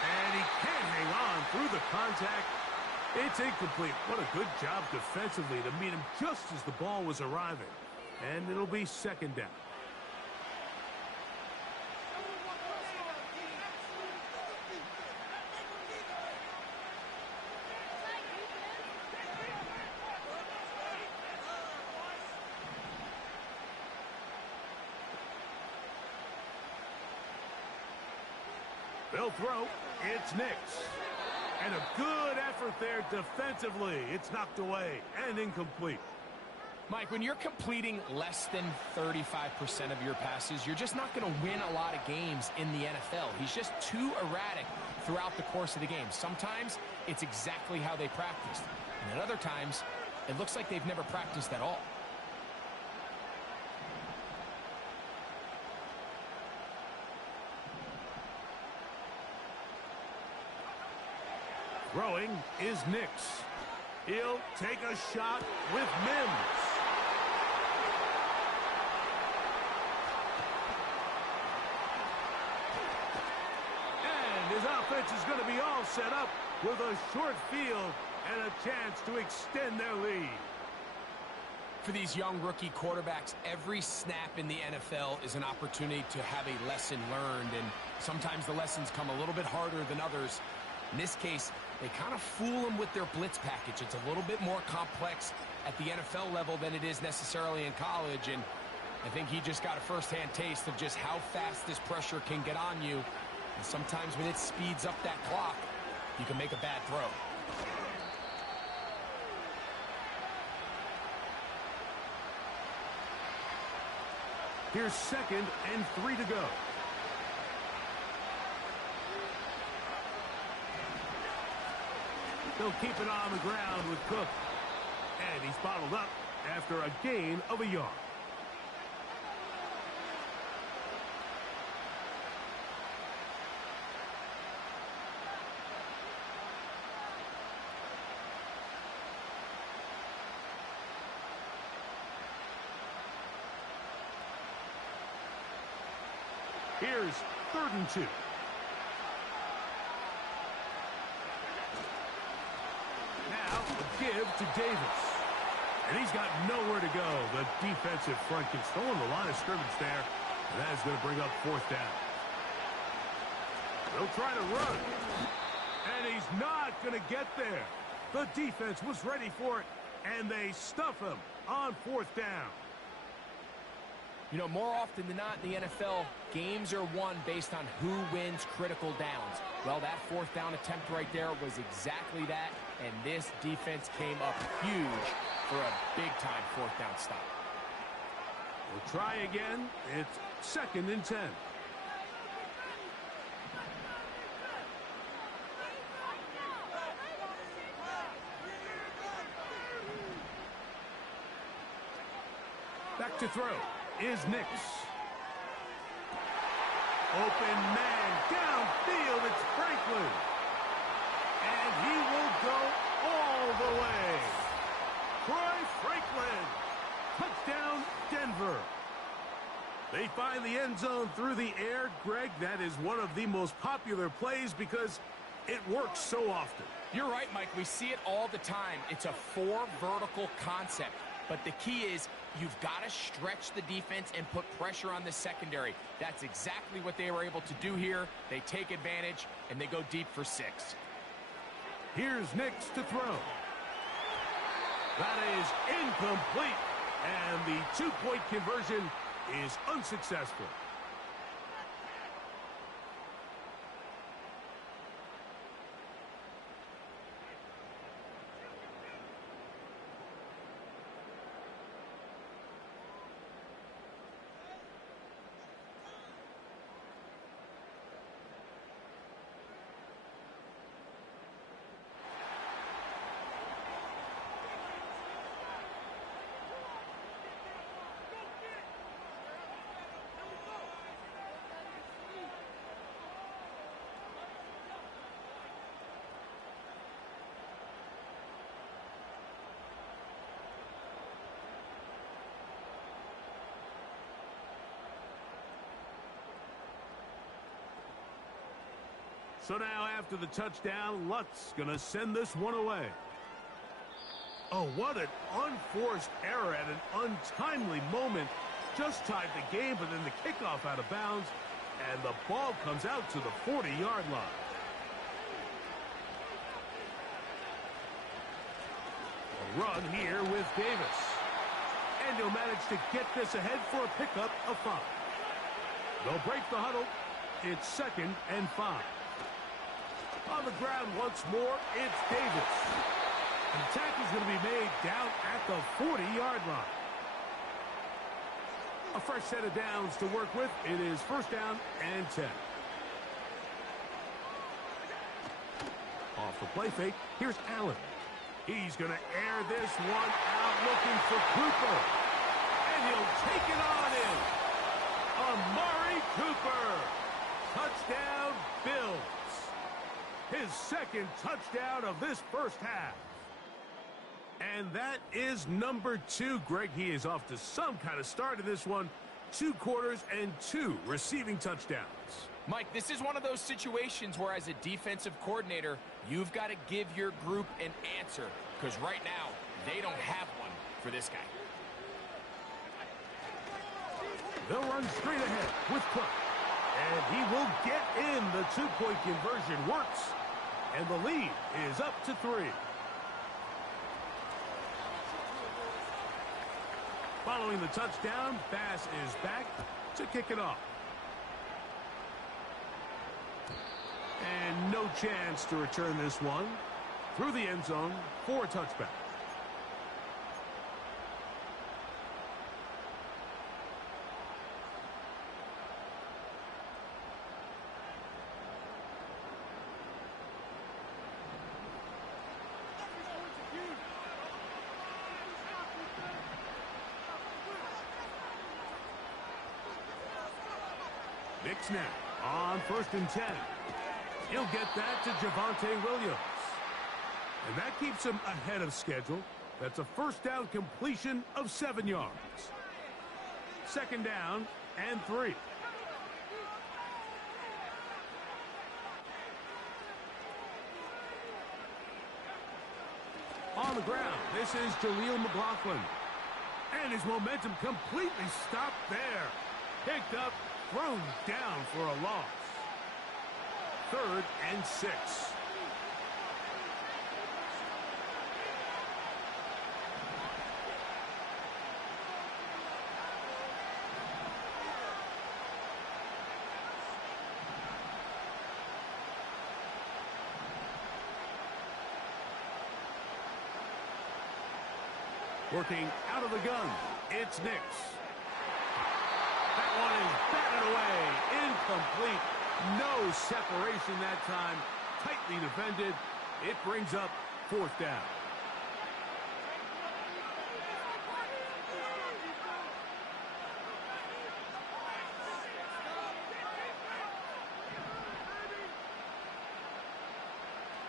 And he can't hang on through the contact. It's incomplete. What a good job defensively to meet him just as the ball was arriving. And it'll be second down. They'll throw. It's Nix. And a good effort there defensively. It's knocked away and incomplete. Mike, when you're completing less than 35% of your passes, you're just not going to win a lot of games in the NFL. He's just too erratic throughout the course of the game. Sometimes it's exactly how they practiced. And at other times, it looks like they've never practiced at all. Throwing is Nix. He'll take a shot with Mims. And his offense is going to be all set up with a short field and a chance to extend their lead. For these young rookie quarterbacks, every snap in the NFL is an opportunity to have a lesson learned, and sometimes the lessons come a little bit harder than others. In this case, they kind of fool them with their blitz package. It's a little bit more complex at the NFL level than it is necessarily in college, and I think he just got a first-hand taste of just how fast this pressure can get on you. And sometimes when it speeds up that clock, you can make a bad throw. Here's 2nd and 3 to go. They'll keep it on the ground with Cook. And he's bottled up after a gain of a yard. Here's 3rd and 2. Give to Davis. And he's got nowhere to go. The defensive front controlling the line of scrimmage there. And that is going to bring up 4th down. They'll try to run. And he's not going to get there. The defense was ready for it. And they stuff him on 4th down. You know, more often than not in the NFL, games are won based on who wins critical downs. Well, that 4th down attempt right there was exactly that, and this defense came up huge for a big-time 4th down stop. We'll try again. It's 2nd and 10. Back to throw is Nix. Open man downfield. It's Franklin. And he will go all the way. Troy Franklin. Touchdown, Denver. They find the end zone through the air. Greg, that is one of the most popular plays because it works so often. You're right, Mike. We see it all the time. It's a 4 vertical concept. But the key is you've got to stretch the defense and put pressure on the secondary. That's exactly what they were able to do here. They take advantage, and they go deep for 6. Here's Nix to throw. That is incomplete. And the 2-point conversion is unsuccessful. So now after the touchdown, Lutz going to send this one away. Oh, what an unforced error at an untimely moment. Just tied the game, but then the kickoff out of bounds, and the ball comes out to the 40-yard line. A run here with Davis. And he'll manage to get this ahead for a pickup of 5. They'll break the huddle. It's 2nd and 5. On the ground once more, it's Davis. An attack is going to be made down at the 40-yard line. A fresh set of downs to work with. It is 1st down and 10. Off the play fake, here's Allen. He's going to air this one out looking for Cooper. And he'll take it on in. Amari Cooper. Touchdown, Bills. His 2nd touchdown of this first half. And that is number 2, Greg. He is off to some kind of start in this one. 2 quarters and 2 receiving touchdowns. Mike, this is one of those situations where as a defensive coordinator, you've got to give your group an answer. Because right now, they don't have one for this guy. They'll run straight ahead with Cook. And he will get in. The 2-point conversion works. And the lead is up to 3. Following the touchdown, Bass is back to kick it off. And no chance to return this one through the end zone for a touchback. Big snap on 1st and 10. He'll get that to Javonte Williams. And that keeps him ahead of schedule. That's a 1st down completion of 7 yards. 2nd down and 3. On the ground, this is Jaleel McLaughlin. And his momentum completely stopped there. Picked up, thrown down for a loss. 3rd and 6. Working out of the gun, it's Nix. That one is batted away, incomplete. No separation that time, tightly defended. It brings up 4th down.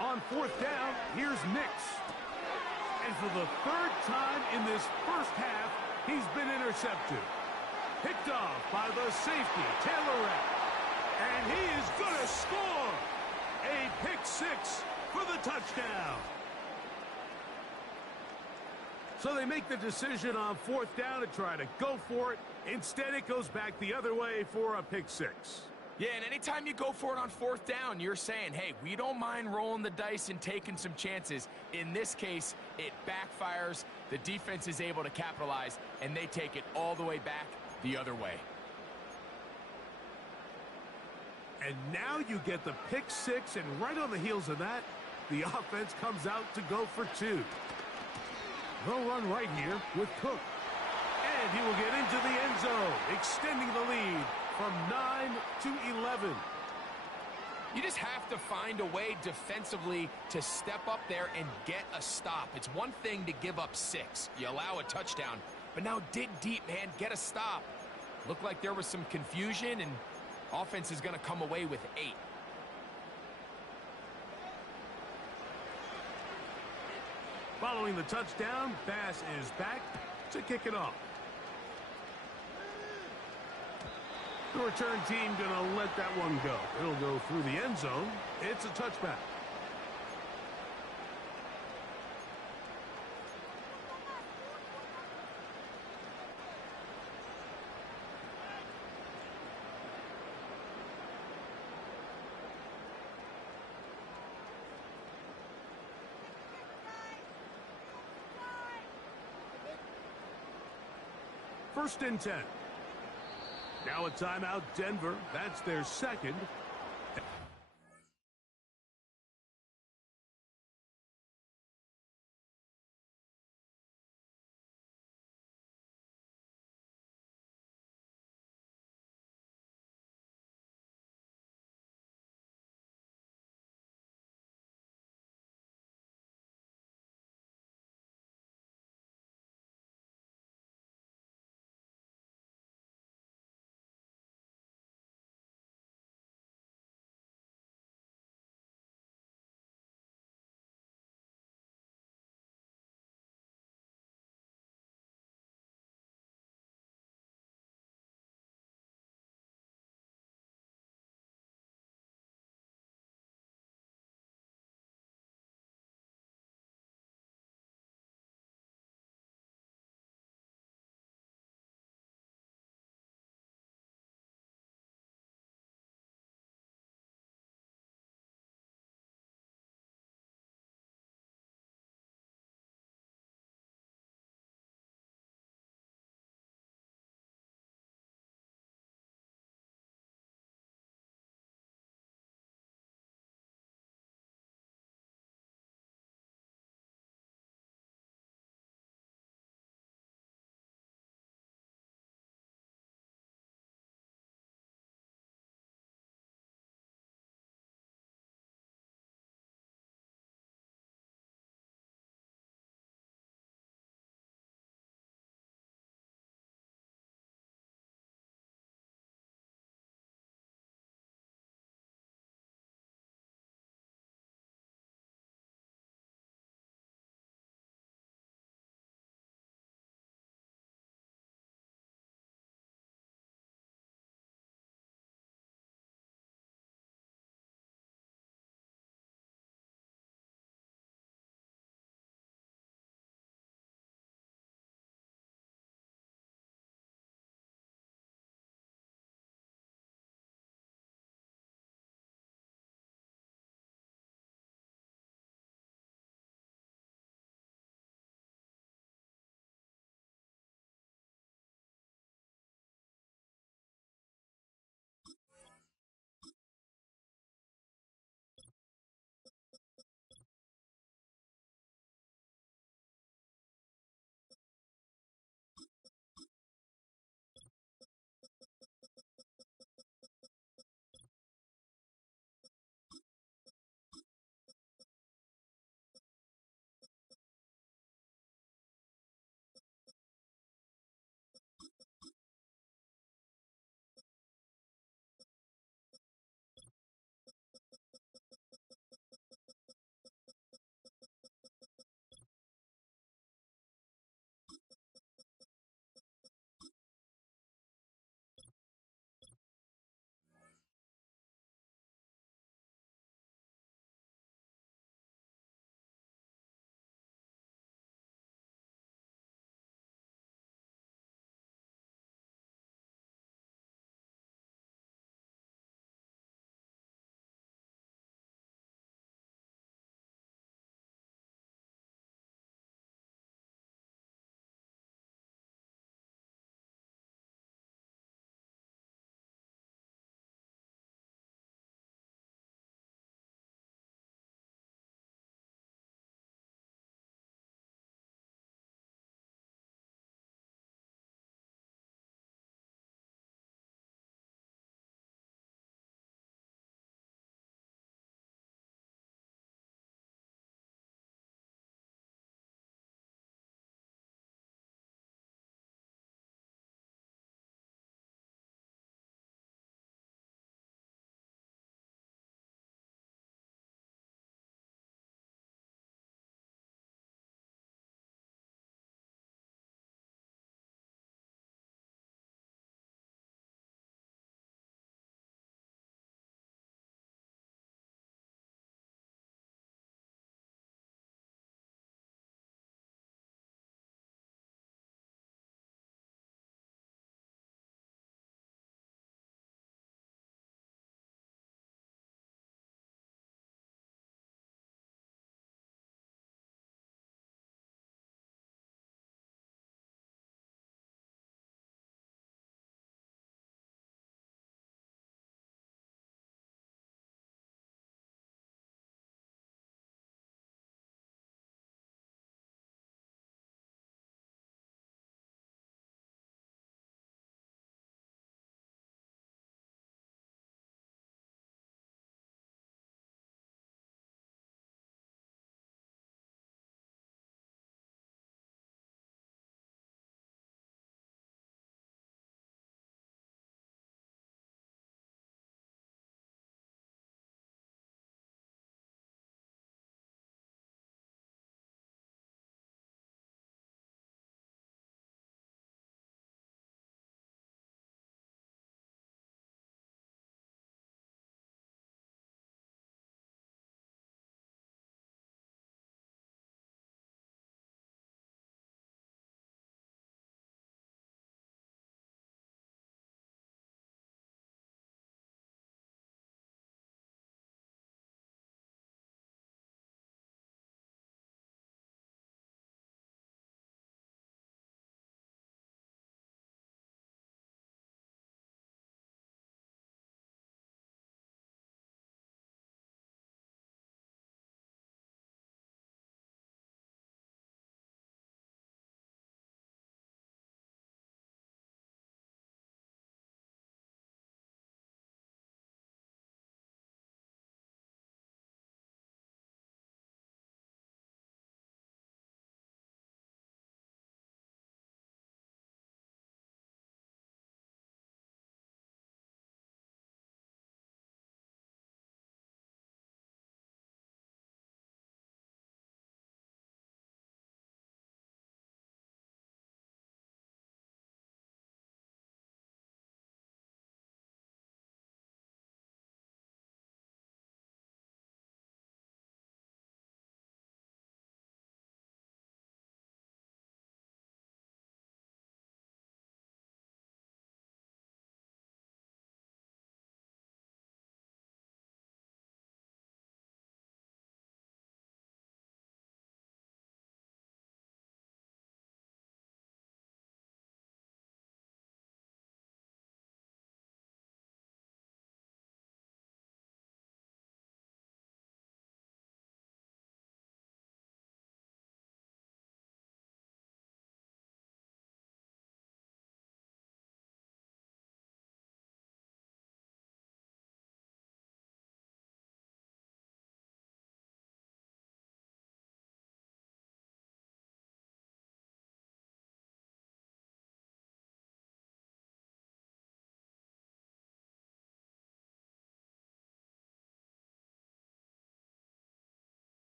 On 4th down, here's Nix. And for the 3rd time in this first half, he's been intercepted. Picked off by the safety, Taylor Rapp. And he is going to score. A pick 6 for the touchdown. So they make the decision on 4th down to try to go for it. Instead, it goes back the other way for a pick 6. Yeah, and anytime you go for it on 4th down, you're saying, hey, we don't mind rolling the dice and taking some chances. In this case, it backfires. The defense is able to capitalize, and they take it all the way back the other way. And now you get the pick 6, and right on the heels of that, the offense comes out to go for 2. They'll run right here with Cook. And he will get into the end zone, extending the lead from 9 to 11. You just have to find a way defensively to step up there and get a stop. It's one thing to give up 6. You allow a touchdown. But now dig deep, man. Get a stop. Looked like there was some confusion, and offense is going to come away with 8. Following the touchdown, Bass is back to kick it off. The return team going to let that one go. It'll go through the end zone. It's a touchback. 1st and 10. Now a timeout, Denver. That's their second.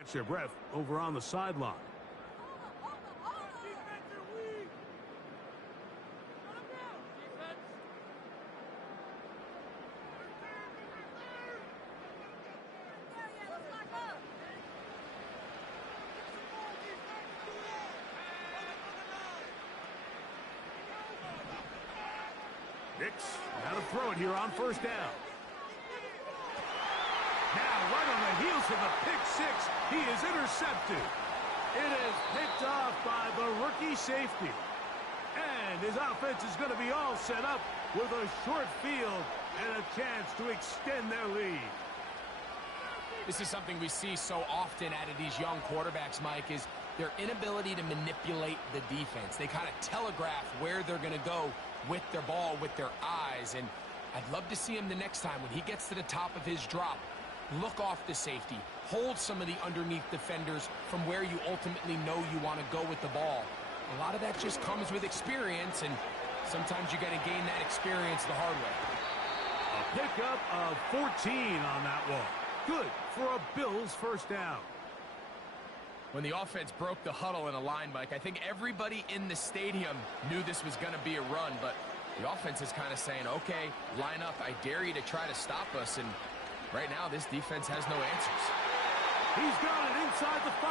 Catch their breath over on the sideline. Nix, now to throw it here on first down. Now, right on the heels of the pick six, he is intercepted. It is picked off by the rookie safety. And his offense is going to be all set up with a short field and a chance to extend their lead. This is something we see so often out of these young quarterbacks, Mike, is their inability to manipulate the defense. They kind of telegraph where they're going to go with their ball, with their eyes. And I'd love to see him the next time when he gets to the top of his drop. Look off the safety. Hold some of the underneath defenders from where you ultimately know you want to go with the ball. A lot of that just comes with experience, and sometimes you got to gain that experience the hard way. A pickup of 14 on that one. Good for a Bills first down. When the offense broke the huddle in a line, Mike, I think everybody in the stadium knew this was going to be a run, but the offense is kind of saying, okay, line up, I dare you to try to stop us, and right now this defense has no answers. He's got it inside the 5.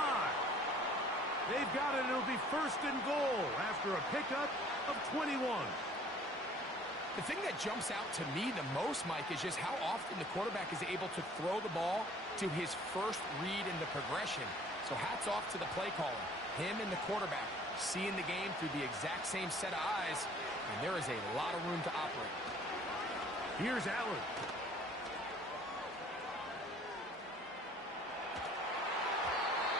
They've got it, it'll be first and goal after a pickup of 21. The thing that jumps out to me the most, Mike, is just how often the quarterback is able to throw the ball to his first read in the progression. So hats off to the play caller. Him and the quarterback seeing the game through the exact same set of eyes, and there is a lot of room to operate. Here's Allen.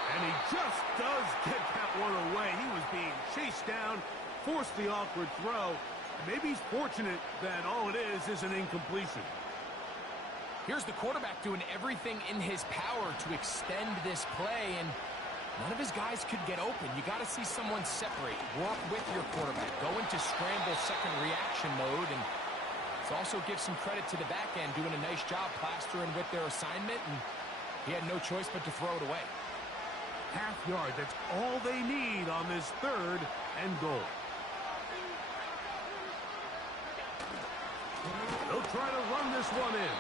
And he just does get that one away. He was being chased down, forced the awkward throw. Maybe he's fortunate that all it is an incompletion. Here's the quarterback doing everything in his power to extend this play, and none of his guys could get open. You got to see someone separate, work with your quarterback, go into scramble second reaction mode, and let's also give some credit to the back end doing a nice job plastering with their assignment, and he had no choice but to throw it away. Half yard, that's all they need on this third and goal. They'll try to run this one in.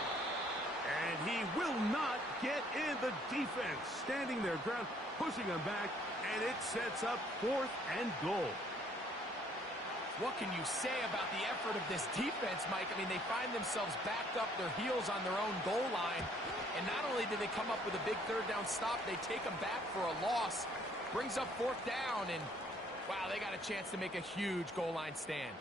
And he will not get in. The defense standing their ground, pushing him back, and it sets up fourth and goal. What can you say about the effort of this defense, Mike? I mean, they find themselves backed up their heels on their own goal line, and not only do they come up with a big third down stop, they take them back for a loss. Brings up fourth down, and wow, they got a chance to make a huge goal line stand.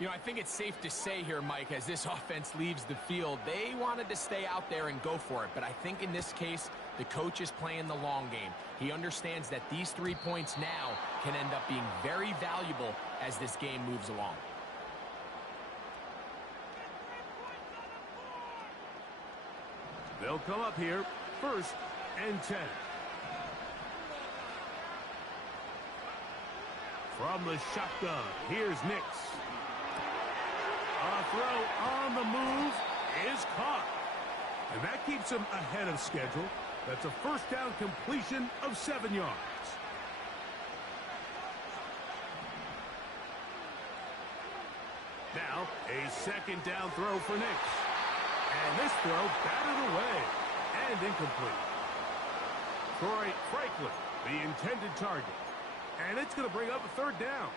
You know, I think it's safe to say here, Mike, as this offense leaves the field, they wanted to stay out there and go for it. But I think in this case, the coach is playing the long game. He understands that these 3 points now can end up being very valuable as this game moves along. They'll come up here, first and 10. From the shotgun, here's Nix. A throw on the move is caught. And that keeps him ahead of schedule. That's a first down completion of 7 yards. Now, a second down throw for Nix. And this throw batted away and incomplete. Troy Franklin, the intended target. And it's going to bring up a third down.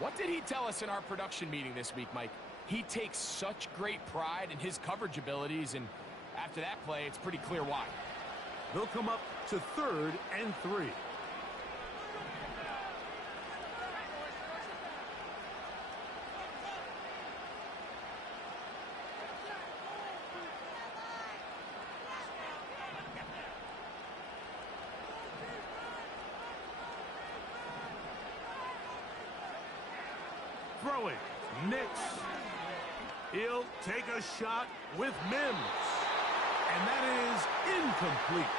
What did he tell us in our production meeting this week, Mike? He takes such great pride in his coverage abilities, and after that play, it's pretty clear why. They'll come up to third and 3. Throwing, Nix. He'll take a shot with Mims. And that is incomplete.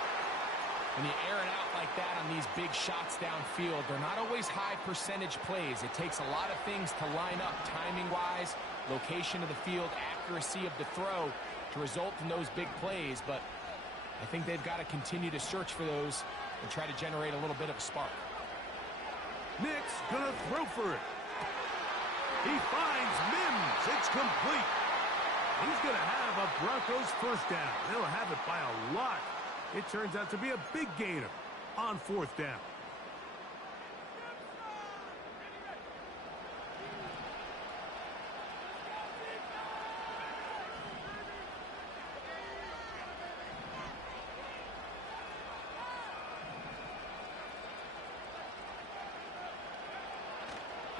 When you air it out like that on these big shots downfield, they're not always high percentage plays. It takes a lot of things to line up timing-wise, location of the field, accuracy of the throw to result in those big plays. But I think they've got to continue to search for those and try to generate a little bit of a spark. Nick's gonna throw for it. He finds Mims. It's complete. He's gonna have a Broncos first down. They'll have it by a lot. It turns out to be a big gainer on 4th down.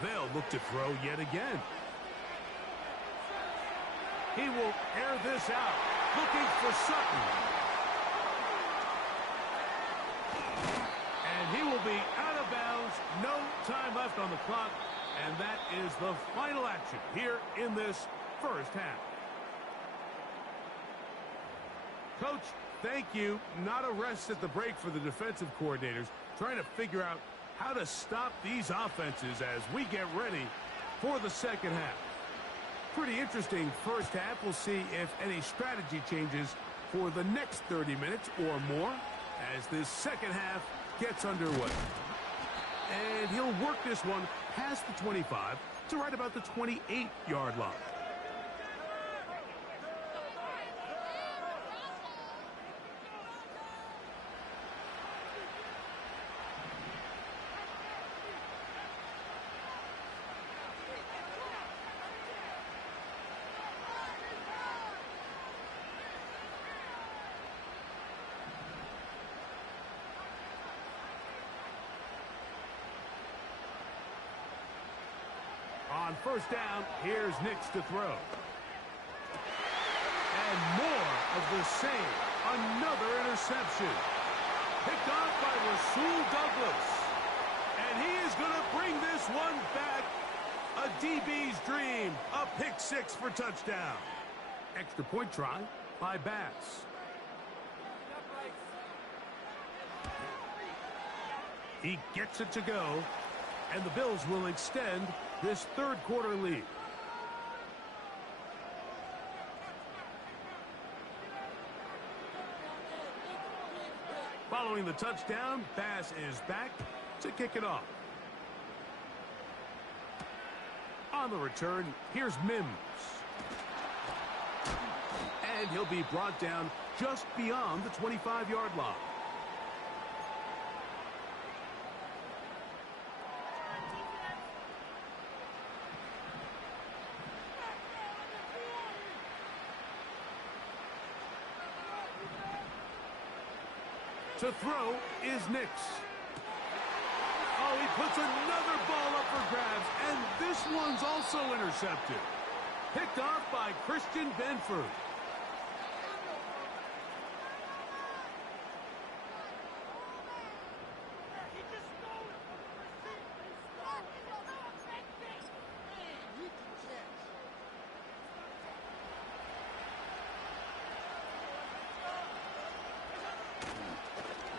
They'll look to throw yet again. He will air this out, looking for Sutton. And he will be out of bounds. No time left on the clock. And that is the final action here in this first half. Coach, thank you. Not a rest at the break for the defensive coordinators, trying to figure out how to stop these offenses as we get ready for the second half. Pretty interesting first half. We'll see if any strategy changes for the next 30 minutes or more as this second half gets underway. And he'll work this one past the 25 to right about the 28-yard line. On first down, here's Nix to throw. And more of the same. Another interception. Picked off by Rasul Douglas. And he is going to bring this one back. A DB's dream. A pick 6 for touchdown. Extra point try by Bass. He gets it to go. And the Bills will extend this third quarter lead. Following the touchdown, Bass is back to kick it off. On the return, here's Mims. And he'll be brought down just beyond the 25-yard line. To throw is Nix. Oh, he puts another ball up for grabs, and this one's also intercepted. Picked off by Christian Benford.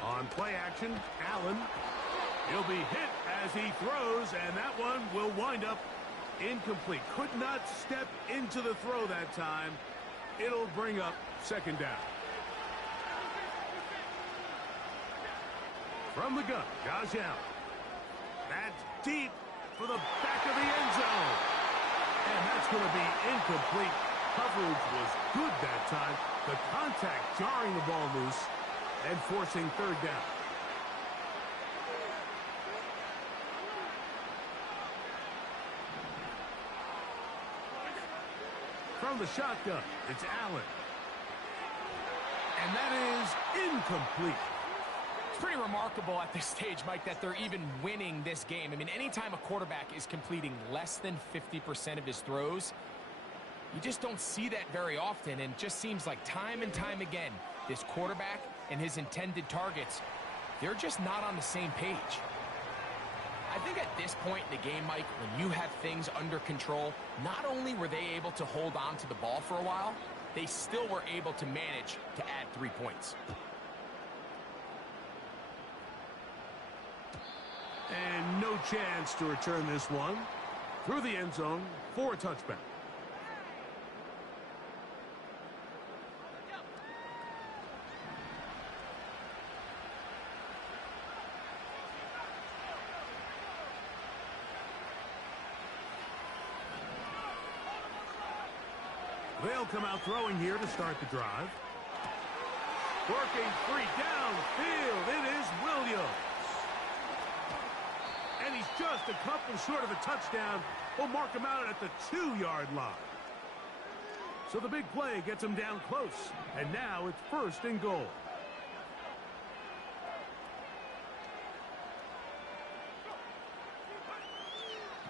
On play action, Allen. He'll be hit as he throws, and that one will wind up incomplete. Could not step into the throw that time. It'll bring up second down. From the gun, Josh Allen. That's deep for the back of the end zone. And that's going to be incomplete. Coverage was good that time. The contact jarring the ball loose and forcing third down. From the shotgun, it's Allen. And that is incomplete. It's pretty remarkable at this stage, Mike, that they're even winning this game. I mean, anytime a quarterback is completing less than 50% of his throws, you just don't see that very often, and it just seems like time and time again, this quarterback and his intended targets, they're just not on the same page. I think at this point in the game, Mike, when you have things under control, not only were they able to hold on to the ball for a while, they still were able to manage to add 3 points. And no chance to return this one through the end zone for a touchback. They'll come out throwing here to start the drive. Working free downfield. It is Williams. And he's just a couple short of a touchdown. We'll mark him out at the 2-yard line. So the big play gets him down close. And now it's 1st and goal.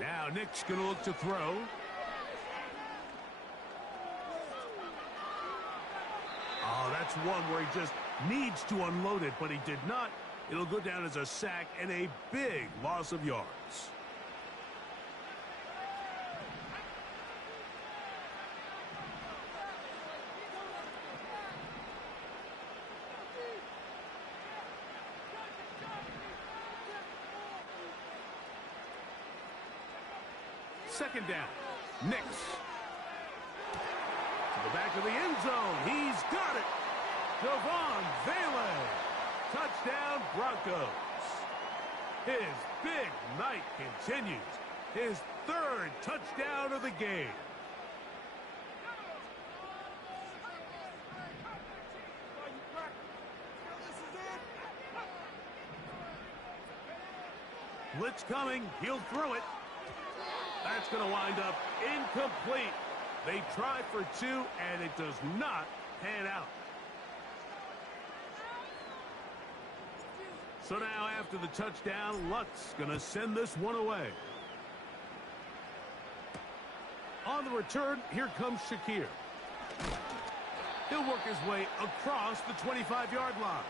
Now Nick's going to look to throw. Oh, that's one where he just needs to unload it, but he did not. It'll go down as a sack and a big loss of yards. Second down. Nix. To the back of the end zone. He's got it. Devon Vele. Touchdown, Broncos. His big night continues. His 3rd touchdown of the game. Blitz coming. He'll throw it. That's going to wind up incomplete. They try for 2, and it does not pan out. So now after the touchdown, Lutz going to send this one away. On the return, here comes Shakir. He'll work his way across the 25-yard line.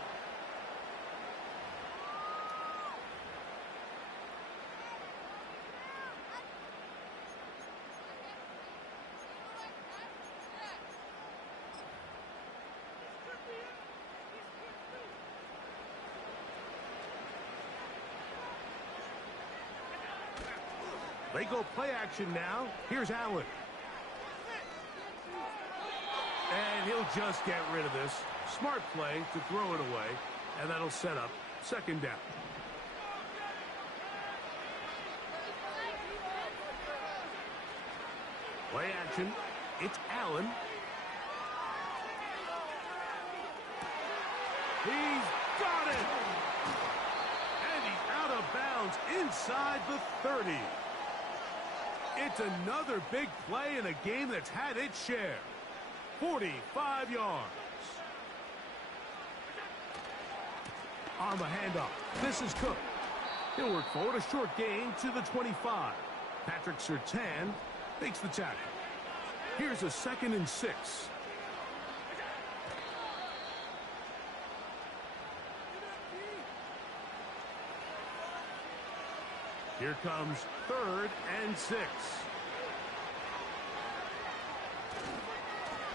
They go play action now. Here's Allen. And he'll just get rid of this. Smart play to throw it away. And that'll set up 2nd down. Play action. It's Allen. He's got it. And he's out of bounds inside the 30. It's another big play in a game that's had its share. 45 yards. On the handoff, this is Cook. He'll work forward, a short gain to the 25. Patrick Surtain makes the tackle. Here's a 2nd and 6. Here comes 3rd and 6.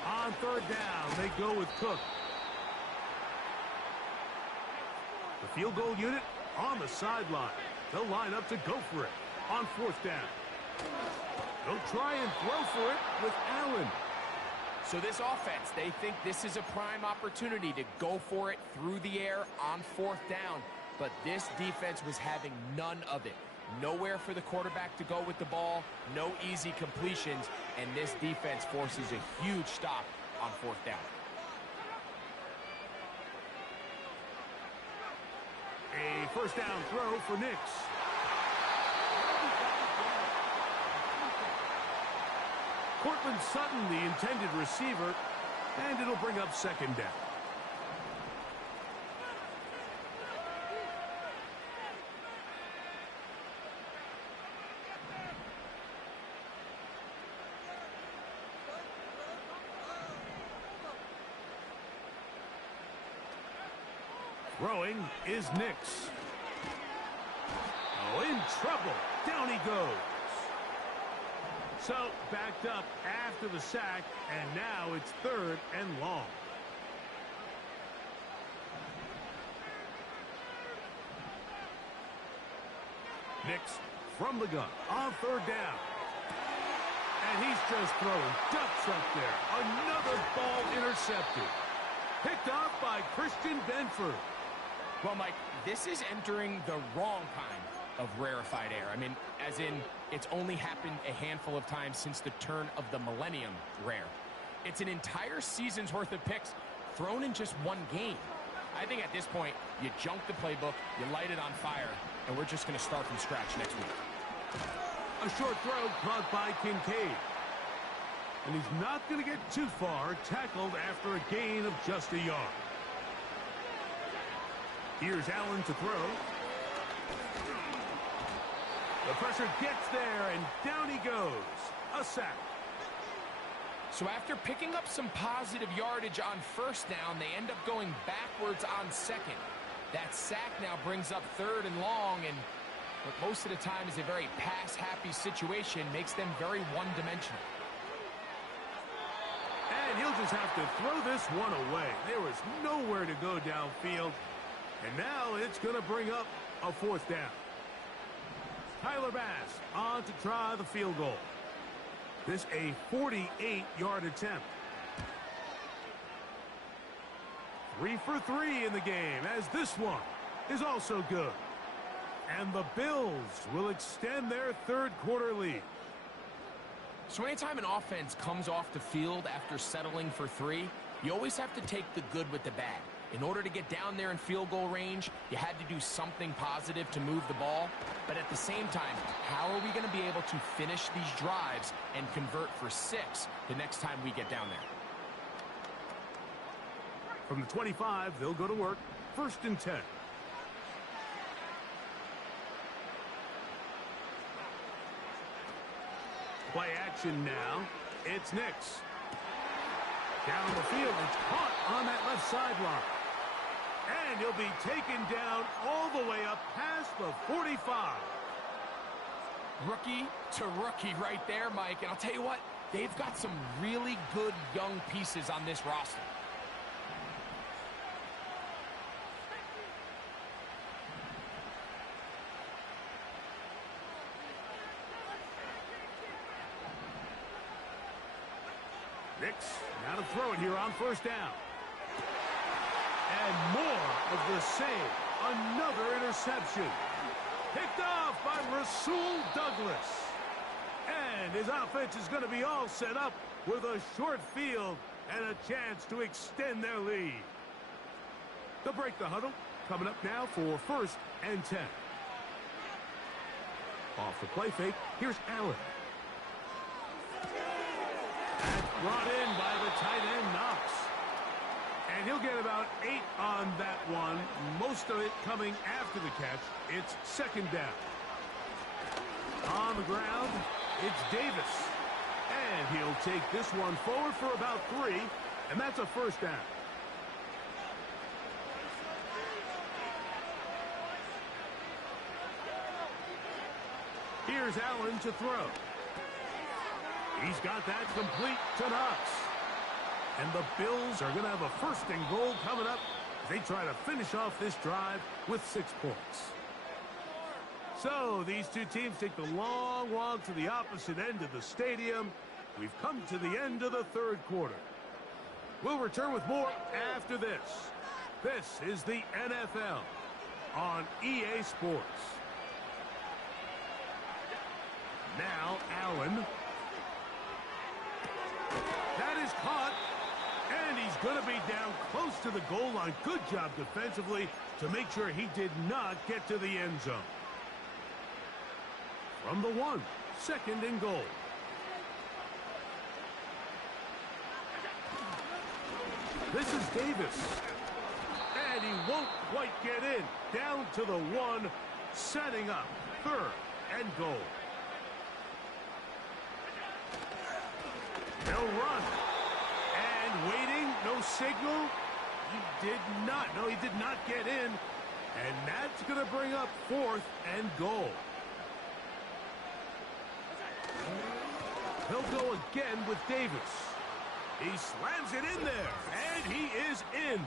On 3rd down, they go with Cook. The field goal unit on the sideline. They'll line up to go for it on 4th down. They'll try and throw for it with Allen. So this offense, they think this is a prime opportunity to go for it through the air on 4th down. But this defense was having none of it. Nowhere for the quarterback to go with the ball, no easy completions, and this defense forces a huge stop on 4th down. A 1st down throw for Nix. Cortland Sutton, the intended receiver, and it'll bring up 2nd down. Throwing is Nix. Oh, in trouble. Down he goes. So, backed up after the sack, and now it's 3rd and long. Nix from the gun on 3rd down. And he's just throwing ducks up there. Another ball intercepted. Picked off by Christian Benford. Well, Mike, this is entering the wrong kind of rarefied air. I mean, as in, it's only happened a handful of times since the turn of the millennium rare. It's an entire season's worth of picks thrown in just one game. I think at this point, you junk the playbook, you light it on fire, and we're just going to start from scratch next week. A short throw caught by Kincaid. And he's not going to get too far, tackled after a gain of just a yard. Here's Allen to throw. The pressure gets there, and down he goes. A sack. So after picking up some positive yardage on first down, they end up going backwards on second. That sack now brings up third and long, and what most of the time is a very pass-happy situation makes them very one-dimensional. And he'll just have to throw this one away. There was nowhere to go downfield. And now it's going to bring up a fourth down. Tyler Bass on to try the field goal. This a 48-yard attempt. 3 for 3 in the game, as this one is also good. And the Bills will extend their third quarter lead. So anytime an offense comes off the field after settling for 3, you always have to take the good with the bad. In order to get down there in field goal range, you had to do something positive to move the ball. But at the same time, how are we going to be able to finish these drives and convert for 6 the next time we get down there? From the 25, they'll go to work. 1st and 10. Play action now. It's Nix. Down the field, it's caught on that left sideline. And he'll be taken down all the way up past the 45. Rookie to rookie right there, Mike. And I'll tell you what, they've got some really good young pieces on this roster. Nix, now to throw it here on 1st down. And more of the same. Another interception. Picked off by Rasul Douglas. And his offense is going to be all set up with a short field and a chance to extend their lead. They'll break the huddle. Coming up now for 1st and 10. Off the play fake, here's Allen. That's brought in by the tight end, Knox. And he'll get about 8 on that one. Most of it coming after the catch. It's 2nd down. On the ground, it's Davis. And he'll take this one forward for about 3. And that's a 1st down. Here's Allen to throw. He's got that complete to Knox. And the Bills are going to have a 1st and goal coming up as they try to finish off this drive with 6 points. So these two teams take the long walk to the opposite end of the stadium. We've come to the end of the 3rd quarter. We'll return with more after this. This is the NFL on EA Sports. Now Allen. That is caught. And he's going to be down close to the goal line. Good job defensively to make sure he did not get to the end zone. From the 1, 2nd and goal. This is Davis. And he won't quite get in. Down to the 1, setting up 3rd and goal. They'll run. And waiting, no signal. He did not. No, he did not get in. And that's going to bring up 4th and goal. He'll go again with Davis. He slams it in there, and he is in.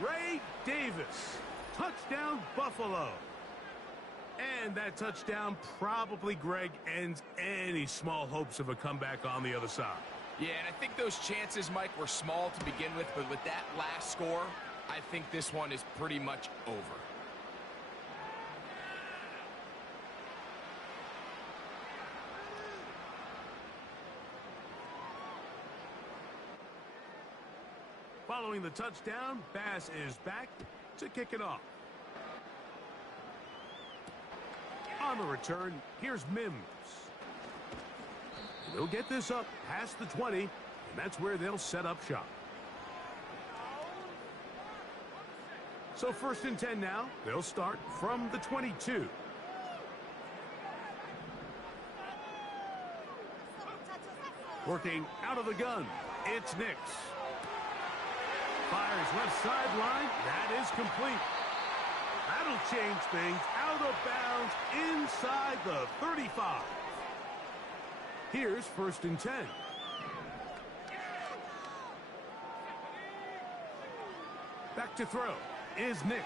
Ray Davis. Touchdown, Buffalo. And that touchdown probably, Greg, ends any small hopes of a comeback on the other side. Yeah, and I think those chances, Mike, were small to begin with, but with that last score, I think this one is pretty much over. Following the touchdown, Bass is back to kick it off. On the return, here's Mims. They'll get this up past the 20, and that's where they'll set up shop. So 1st and 10 now. They'll start from the 22. Working out of the gun, it's Nix. Fires left sideline. That is complete. That'll change things. Out of bounds inside the 35. Here's 1st and 10. Back to throw is Nix.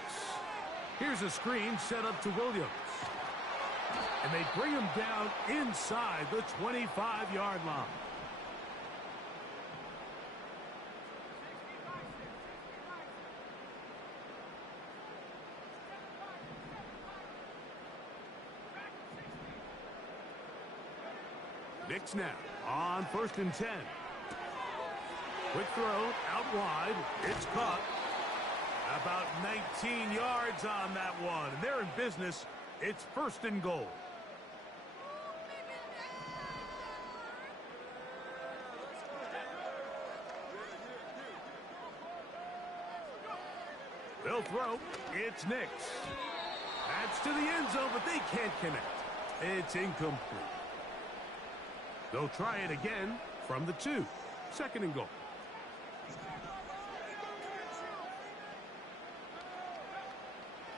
Here's a screen set up to Williams. And they bring him down inside the 25-yard line. Nix now on 1st and 10. Quick throw out wide. It's caught. About 19 yards on that one. And they're in business. It's 1st and goal. They'll throw. It's Nix. That's to the end zone, but they can't connect. It's incomplete. They'll try it again from the 2. 2nd and goal.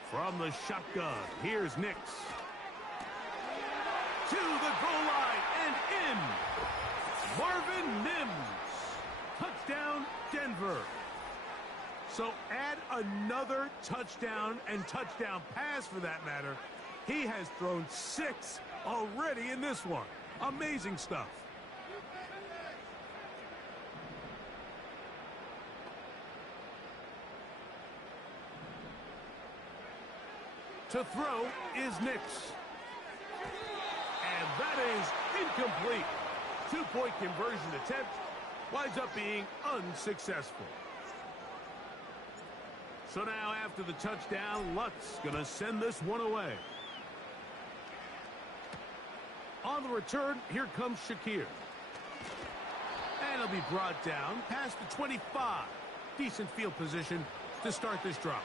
From the shotgun, here's Nix. To the goal line and in. Marvin Mims. Touchdown, Denver. So add another touchdown and touchdown pass for that matter. He has thrown 6 already in this one. Amazing stuff. To throw is Nix. And that is incomplete. 2-point conversion attempt winds up being unsuccessful. So now after the touchdown, Lutz going to send this one away. On the return, here comes Shakir. And he'll be brought down past the 25. Decent field position to start this drive.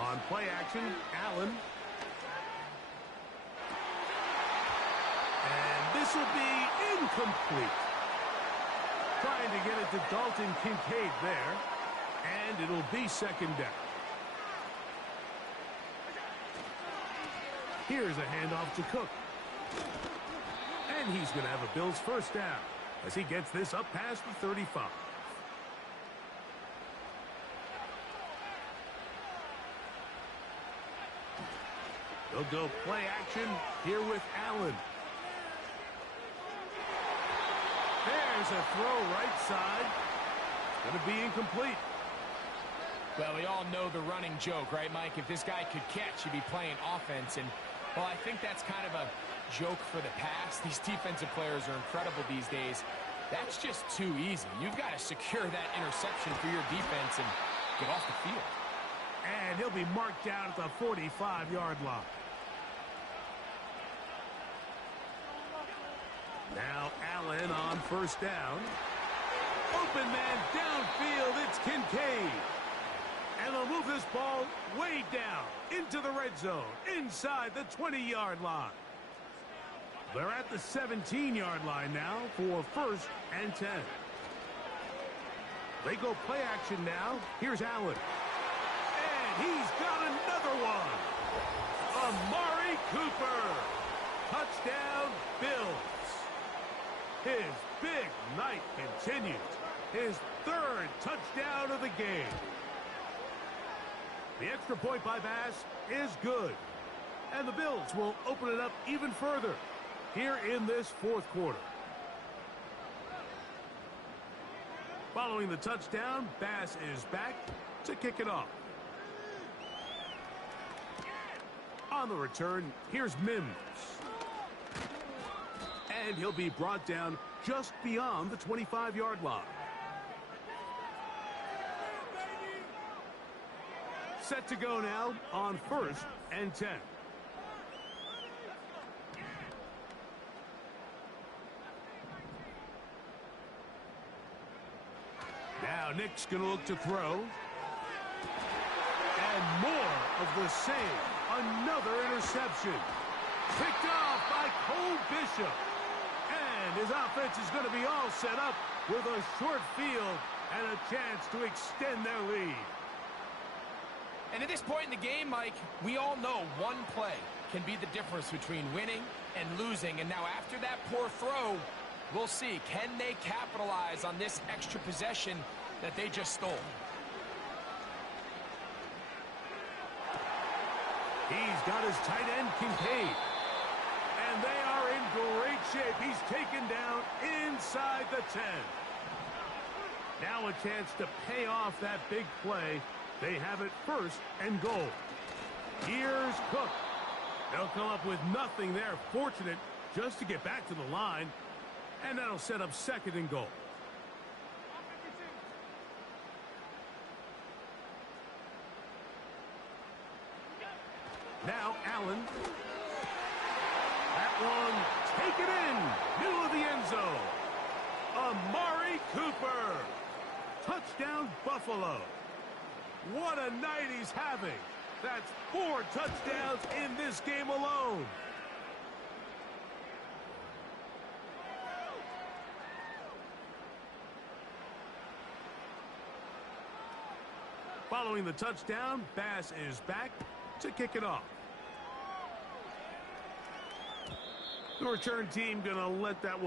On play action, Allen. And this will be incomplete. Trying to get it to Dalton Kincaid there. And it'll be 2nd down. Here's a handoff to Cook. And he's going to have a Bills 1st down as he gets this up past the 35. They'll go play action here with Allen. There's a throw right side. Going to be incomplete. Well, we all know the running joke, right, Mike? If this guy could catch, he'd be playing offense. And, well, I think that's kind of a joke for the past. These defensive players are incredible these days. That's just too easy. You've got to secure that interception for your defense and get off the field. And he'll be marked down at the 45-yard line. Now Allen on 1st down. Open man downfield. It's Kincaid. And they'll move this ball way down into the red zone, inside the 20-yard line. They're at the 17-yard line now for 1st and 10. They go play action now. Here's Allen. And he's got another one. Amari Cooper. Touchdown, Bills. His big night continues. His 3rd touchdown of the game. The extra point by Bass is good. And the Bills will open it up even further here in this 4th quarter. Following the touchdown, Bass is back to kick it off. On On the return, here's Mims. And he'll be brought down just beyond the 25-yard line. Set to go now on 1st and 10. Now Nick's going to look to throw. And more of the same. Another interception. Picked off by Cole Bishop. And his offense is going to be all set up with a short field and a chance to extend their lead. And at this point in the game, Mike, we all know one play can be the difference between winning and losing. And now after that poor throw, we'll see. Can they capitalize on this extra possession that they just stole? He's got his tight end, Kincaid. And they are in great shape. He's taken down inside the 10. Now a chance to pay off that big play. They have it 1st and goal. Here's Cook. They'll come up with nothing there. Fortunate just to get back to the line. And that'll set up 2nd and goal. Now Allen. That one taken in. Middle of the end zone. Amari Cooper. Touchdown Buffalo. What a night he's having. That's 4 touchdowns in this game alone. Following the touchdown, Bass is back to kick it off. The return team going to let that one